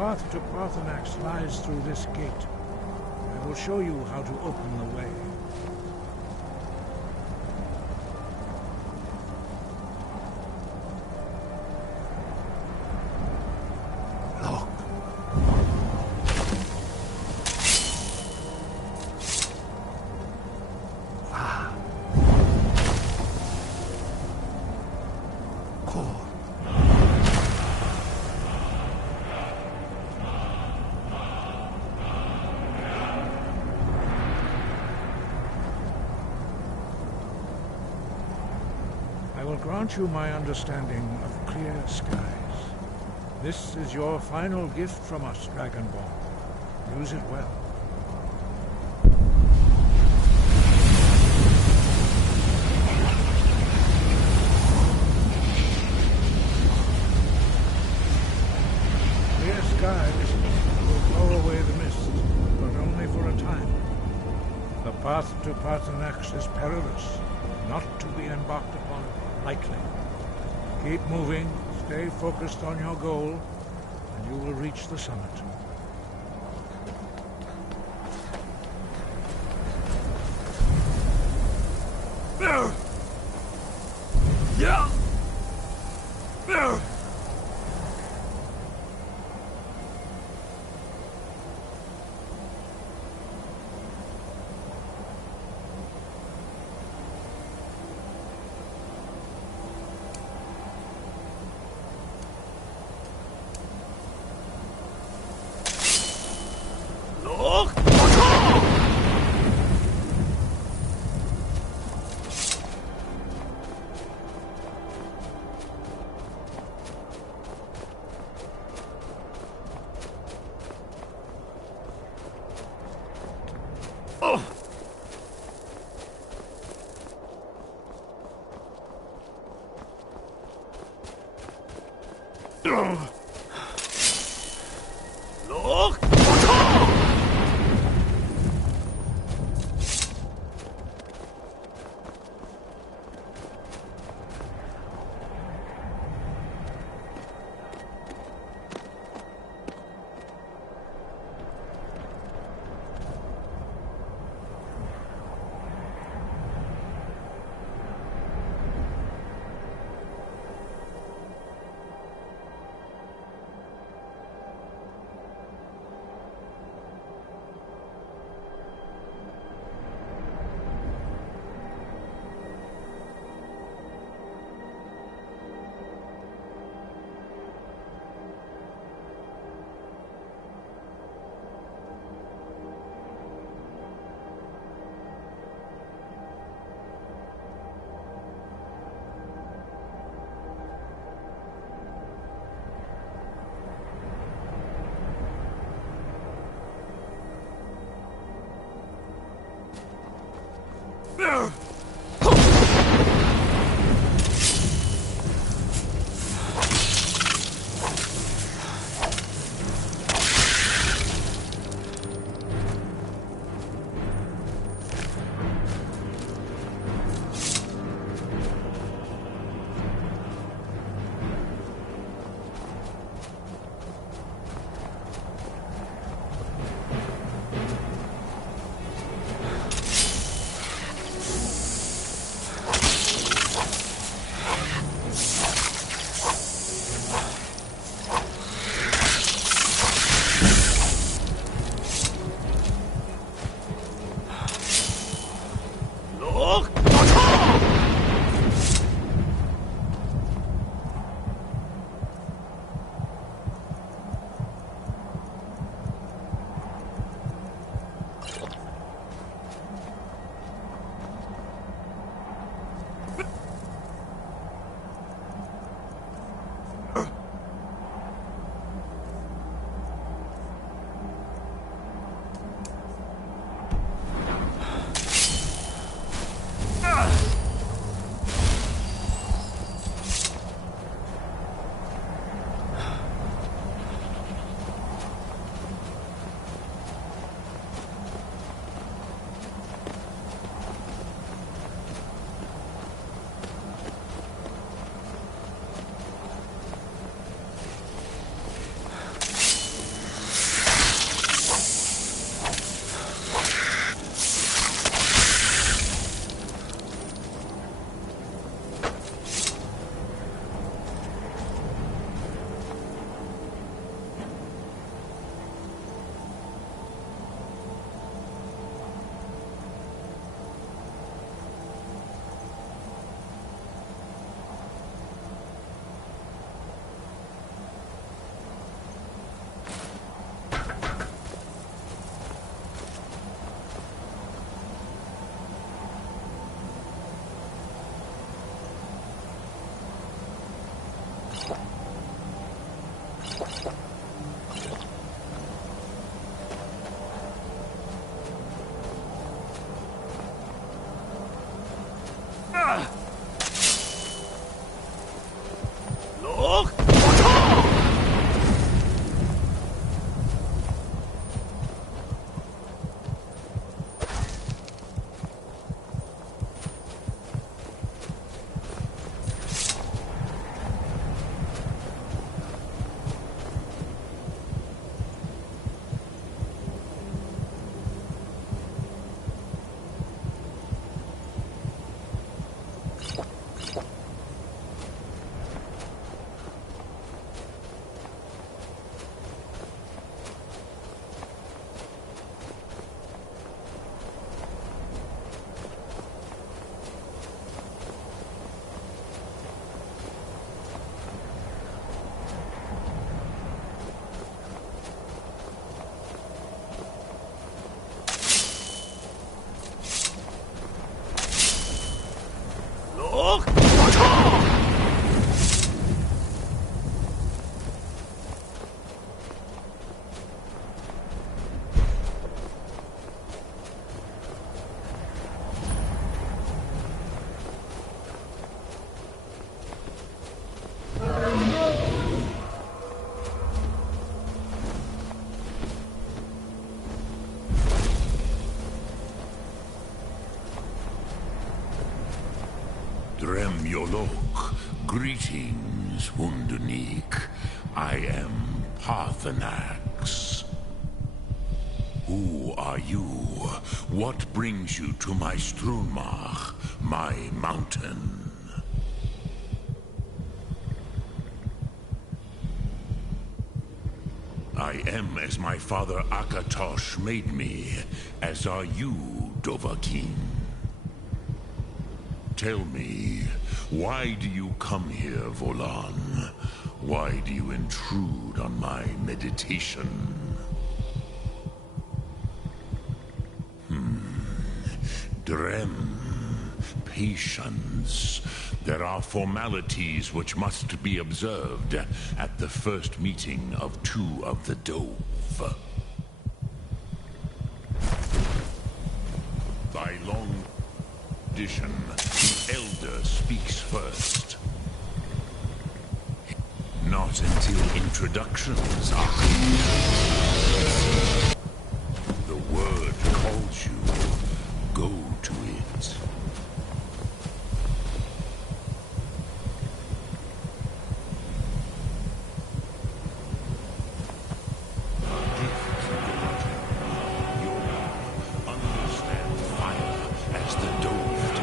path to Parthenax lies through this gate. I will show you how to open the way. I will grant you my understanding of clear skies. This is your final gift from us, Dragonborn. Use it well. Clear skies will blow away the mist, but only for a time. The path to Parthenax is perilous, not to be embarked upon lightly. Keep moving, stay focused on your goal, and you will reach the summit. Yeah! Drem Yolok, greetings, Wunderneek. I am Parthenax. Who are you? What brings you to my Strunmach, my mountain? I am as my father Akatosh made me, as are you, Dovahkiin. Tell me, why do you come here, Volan? Why do you intrude on my meditation? Drem, patience. There are formalities which must be observed at the first meeting of two of the Dove. By long tradition, the Elder speaks first. Not until introductions are complete. The word calls you. Go to it. Understand fire as the Dove do.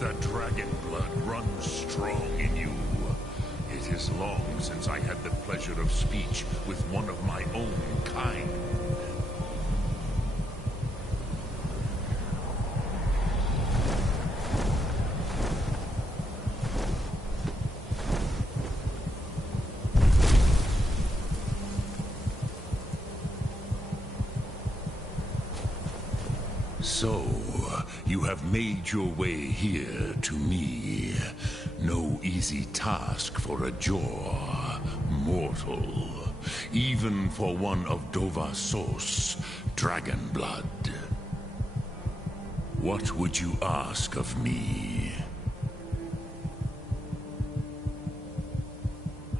The dragon blood runs strong in you. It is long since I had the pleasure of speech with one of my own kind. So, you have made your way here to me. No easy task for a jaw mortal, even for one of Dovasos, dragon blood. What would you ask of me?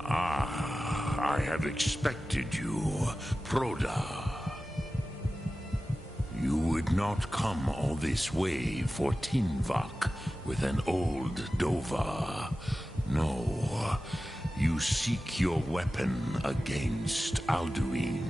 Ah, I have expected you, Proda. You would not come all this way for Tinvak with an old Dova. No, you seek your weapon against Alduin.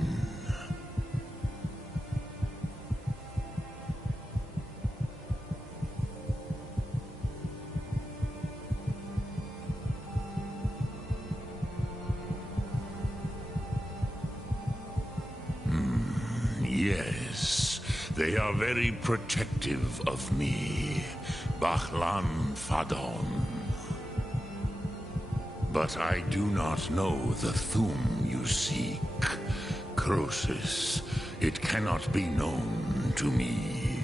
Yes. They are very protective of me, Bahlan Fadon. But I do not know the Thum you seek. Croesus, it cannot be known to me.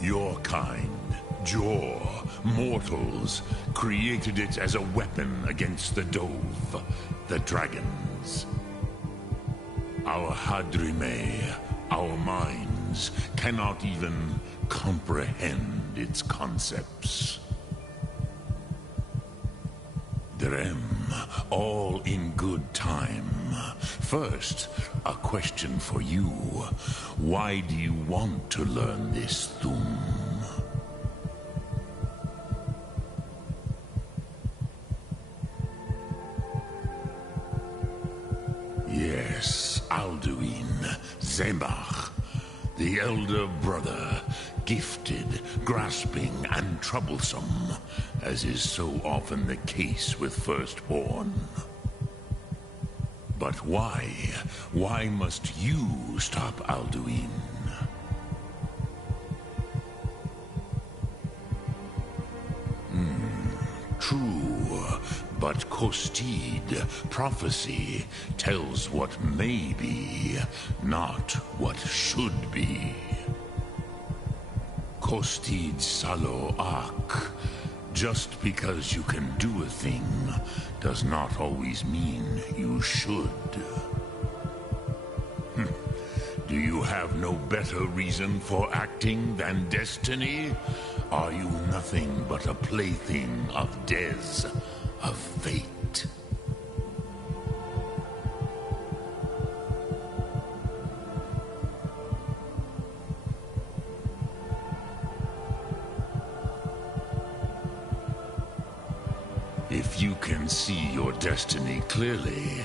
Your kind, Jor, mortals, created it as a weapon against the Dove, the dragons. Our Hadrime, our minds, cannot even comprehend its concepts. Drem, all in good time. First, a question for you. Why do you want to learn this Thum? Yes, Alduin, Zemach, the elder brother, gifted, grasping, and troublesome, as is so often the case with firstborn. But why? Why must you stop Alduin? True, but Kostid, prophecy, tells what may be, not what should be. Kostid Salo Ak. Just because you can do a thing does not always mean you should. Do you have no better reason for acting than destiny? Are you nothing but a plaything of Dez, of fate? If you can see your destiny clearly,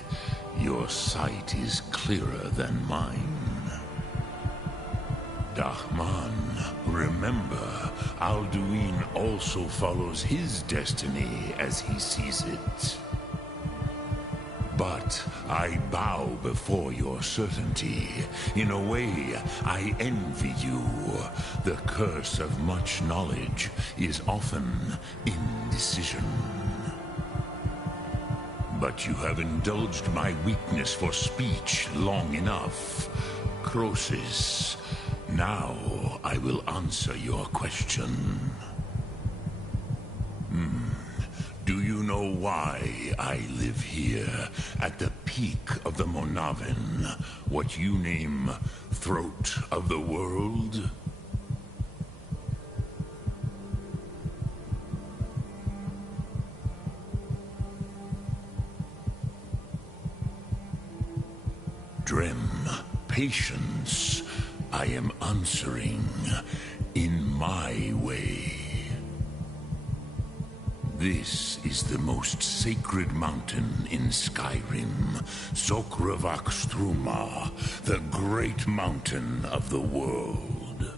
your sight is clearer than mine. Dahman, remember, Alduin also follows his destiny as he sees it. But I bow before your certainty. In a way, I envy you. The curse of much knowledge is often indecision. But you have indulged my weakness for speech long enough. Croesus, now I will answer your question. Do you know why I live here, at the peak of the Monavin, what you name Throat of the World? Drem, patience. I am answering in my way. This is the most sacred mountain in Skyrim, Zokravak Struma, the great mountain of the world.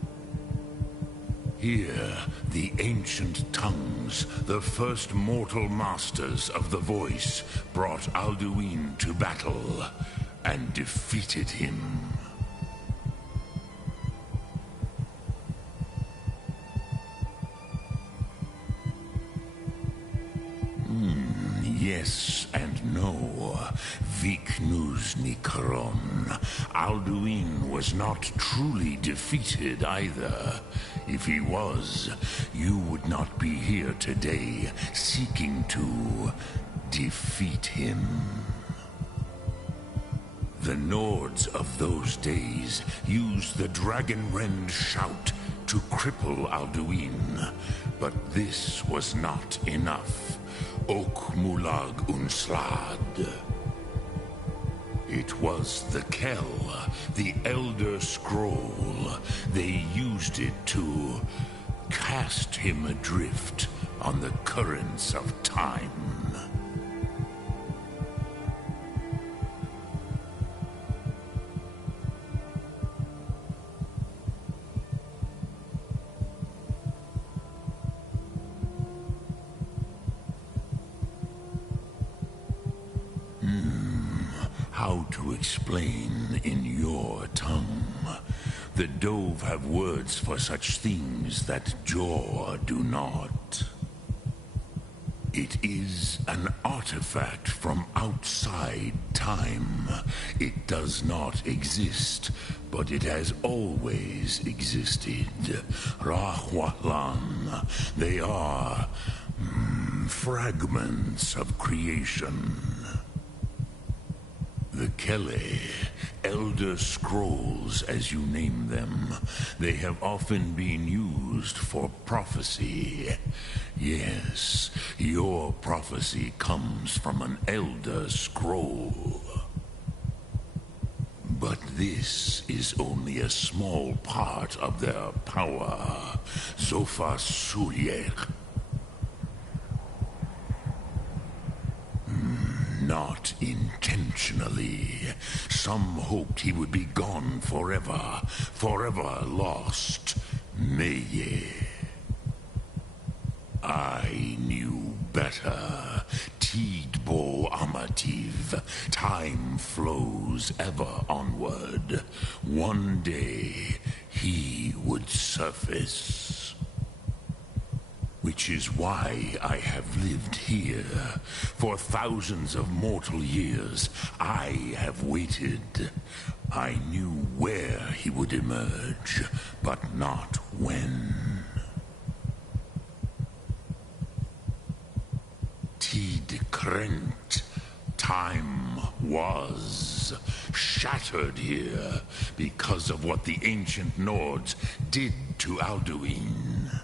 Here, the ancient tongues, the first mortal masters of the voice, brought Alduin to battle and defeated him. Yes and no. Viknus Nikron. Alduin was not truly defeated either. If he was, you would not be here today seeking to defeat him. The Nords of those days used the Dragonrend shout to cripple Alduin, but this was not enough. Ok Mulag Unslad. It was the Kell, the Elder Scroll. They used it to cast him adrift on the currents of time. How to explain in your tongue? The Dove have words for such things that Jor do not. It is an artifact from outside time. It does not exist, but it has always existed. Rahwalan. They are fragments of creation. The Kele, Elder Scrolls as you name them, they have often been used for prophecy. Yes, your prophecy comes from an Elder Scroll. But this is only a small part of their power. Zofa Suyek. Not intentionally. Some hoped he would be gone forever, forever lost. Meye. I knew better. Tidbo Amativ. Time flows ever onward. One day, he would surface. Which is why I have lived here. For thousands of mortal years, I have waited. I knew where he would emerge, but not when. Tid Krent. Time was shattered here because of what the ancient Nords did to Alduin.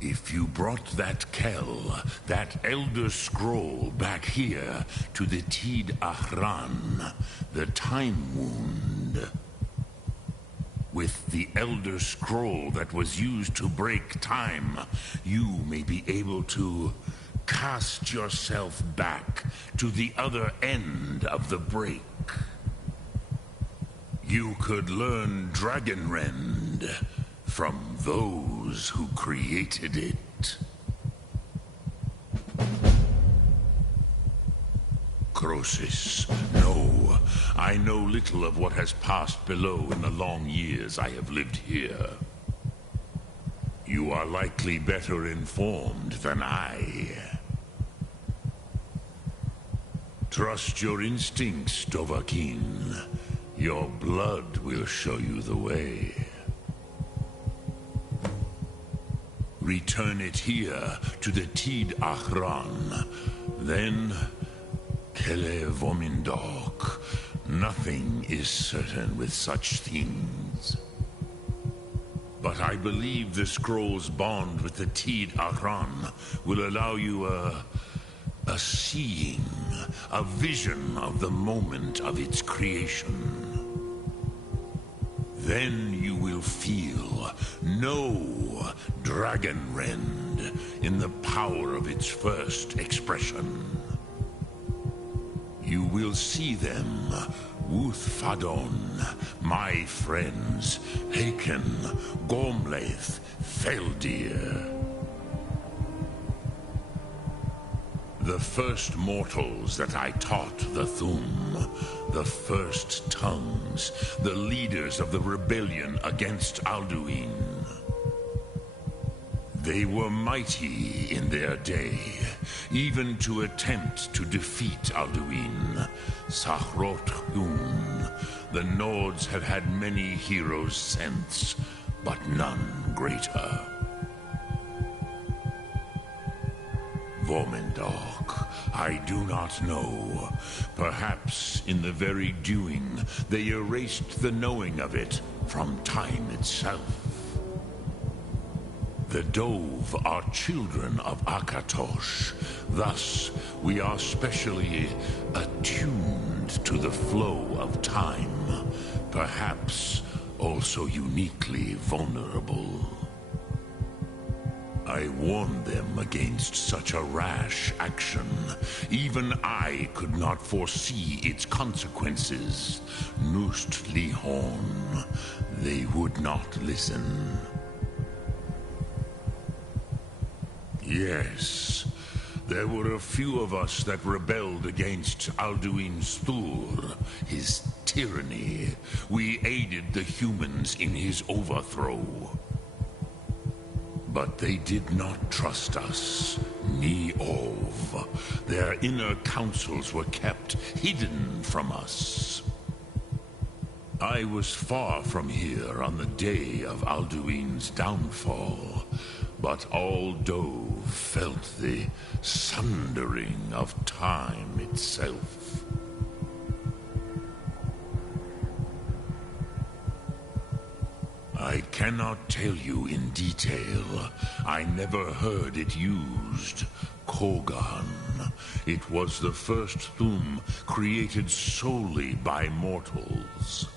If you brought that Kell, that Elder Scroll back here to the Tid Ahran, the Time Wound, with the Elder Scroll that was used to break time, you may be able to cast yourself back to the other end of the break. You could learn Dragonrend from those who created it. Croesus, no. I know little of what has passed below in the long years I have lived here. You are likely better informed than I. Trust your instincts, Dovahkiin. Your blood will show you the way. Return it here to the Tid Ahran. Then, Kele Vomindok. Nothing is certain with such things. But I believe the scroll's bond with the Tid Ahran will allow you a seeing, a vision of the moment of its creation. Then you will feel, know Dragonrend in the power of its first expression. You will see them Wuthfadon, my friends, Haken, Gormlaith, Feldir. The first mortals that I taught the Thum, the first tongues, the leaders of the rebellion against Alduin. They were mighty in their day, even to attempt to defeat Alduin. Sahrot-Hun, the Nords have had many heroes since, but none greater. Vormendok, I do not know. Perhaps in the very doing, they erased the knowing of it from time itself. The Dove are children of Akatosh. Thus, we are specially attuned to the flow of time. Perhaps also uniquely vulnerable. I warned them against such a rash action. Even I could not foresee its consequences. Nust Lihorn, they would not listen. Yes, there were a few of us that rebelled against Alduin Stur, his tyranny. We aided the humans in his overthrow. But they did not trust us, ni Ov. Their inner counsels were kept hidden from us. I was far from here on the day of Alduin's downfall, but all Dove felt the sundering of time itself. I cannot tell you in detail. I never heard it used. Kogan. It was the first Thum created solely by mortals.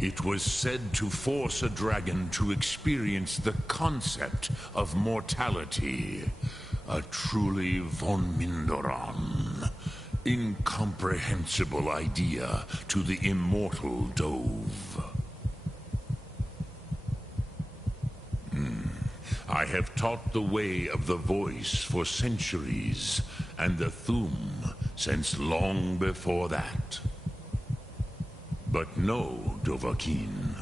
It was said to force a dragon to experience the concept of mortality. A truly von Mindoran. Incomprehensible idea to the immortal Dove. I have taught the way of the voice for centuries, and the Thum since long before that. But no, Dovahkiin.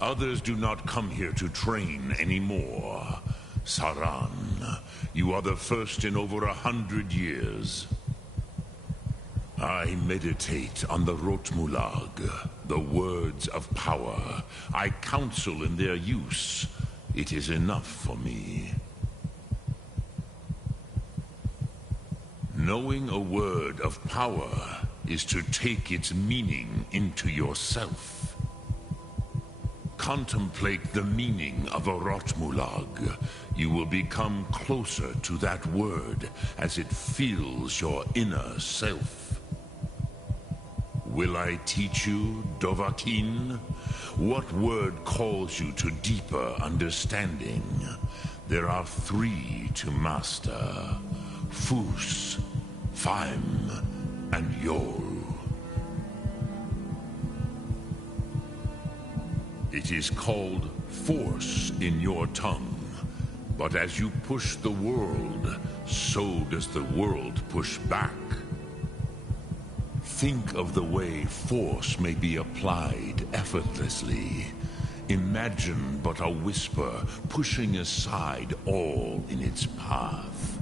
Others do not come here to train anymore. Saran, you are the first in over 100 years. I meditate on the Rotmulag, the words of power. I counsel in their use. It is enough for me. Knowing a word of power is to take its meaning into yourself. Contemplate the meaning of a Rotmulag. You will become closer to that word as it fills your inner self. Will I teach you, Dovahkiin? What word calls you to deeper understanding? There are 3 to master. Fus, Faim, and Yol. It is called force in your tongue. But as you push the world, so does the world push back. Think of the way force may be applied effortlessly. Imagine but a whisper pushing aside all in its path.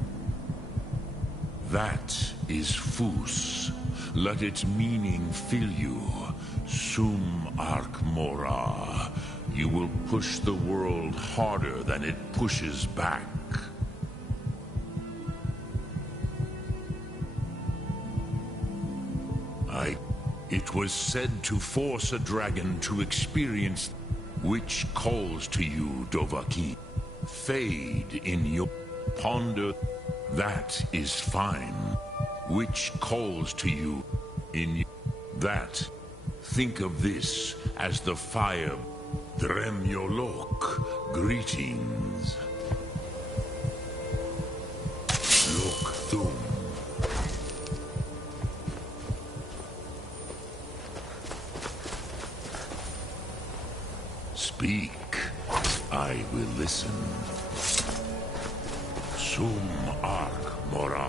That is Fus. Let its meaning fill you. Sum Ark Mora. You will push the world harder than it pushes back. It was said to force a dragon to experience, which calls to you, Dovahkiin. Fade in your ponder. That is fine. Which calls to you in that. Think of this as the fire. Dremyolok. Greetings. Lok Thum. speak, I will listen. Sum arc mora.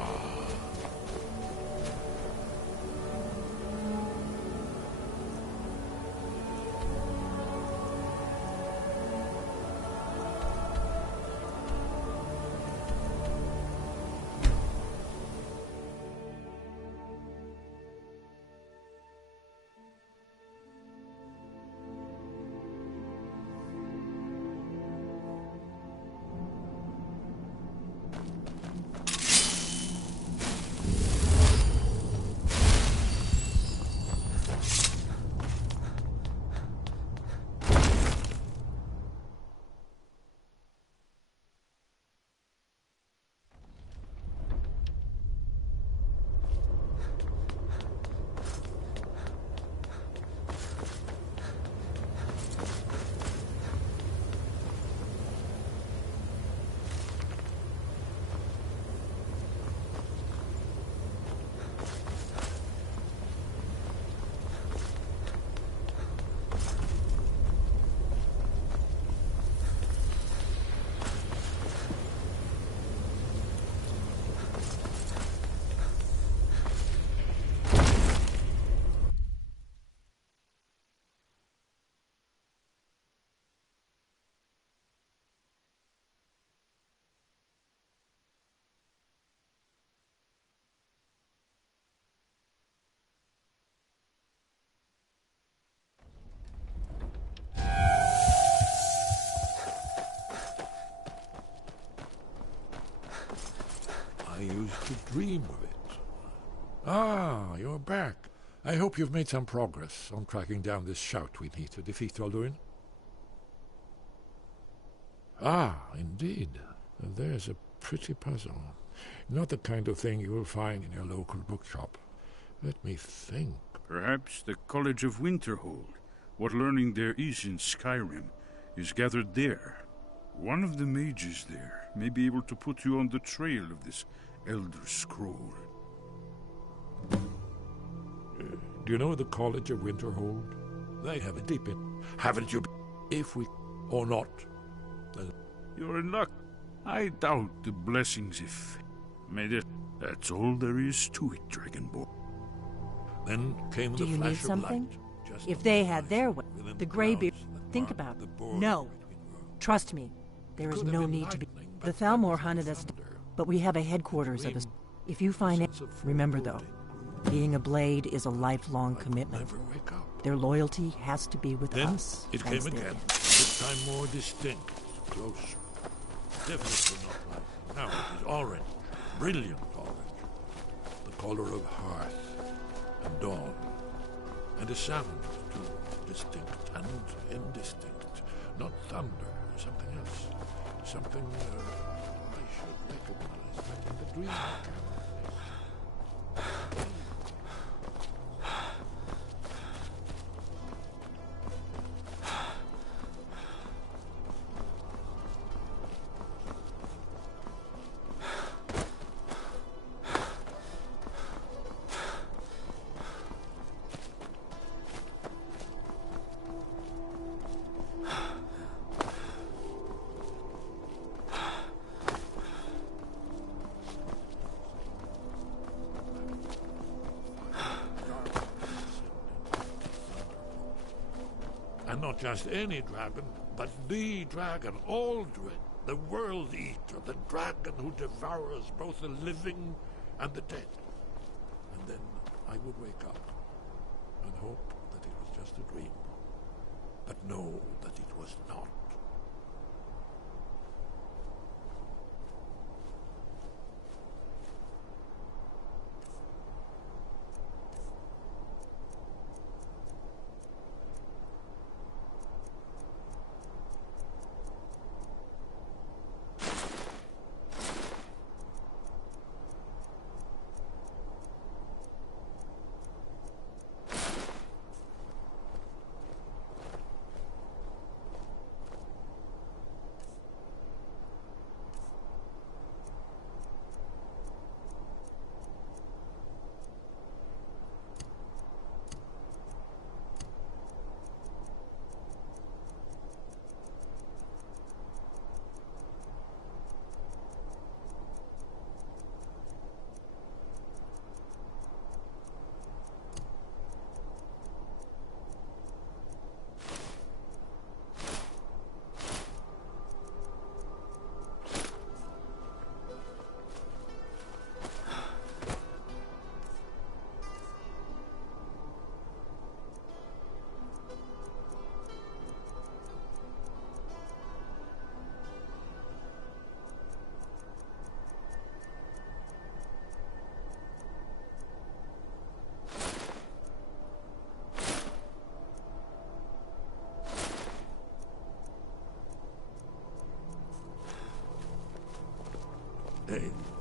I used to dream of it. Ah, you're back. I hope you've made some progress on tracking down this shout we need to defeat Alduin. Ah, indeed. There's a pretty puzzle. Not the kind of thing you will find in your local bookshop. Let me think. Perhaps the College of Winterhold, what learning there is in Skyrim, is gathered there. One of the mages there may be able to put you on the trail of this Elder Scroll. Do you know the College of Winterhold? They have a deep in. Haven't you? If we... or not. You're in luck. I doubt the blessings if... That's all there is to it, Dragonborn. Then came Do the you need flash of something? light. If they had their way, the Greybeard... Think about it. No. Trust me. There is no need to be... The Thalmor hunted us, but we have a headquarters of us. If you find it... Remember, though, being a blade is a lifelong commitment. Their loyalty has to be with Then us. it came again. This time more distinct, closer. Definitely not like now. It is orange, brilliant orange, the color of hearth and dawn, and a sound too, distinct and indistinct. Not thunder, something else, something I should recognize, but in the dream I cannot. And not just any dragon, but the dragon, Aldrin, the World Eater, the dragon who devours both the living and the dead. And then I would wake up and hope that it was just a dream, but know that it was not.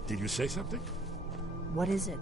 Did you say something? What is it?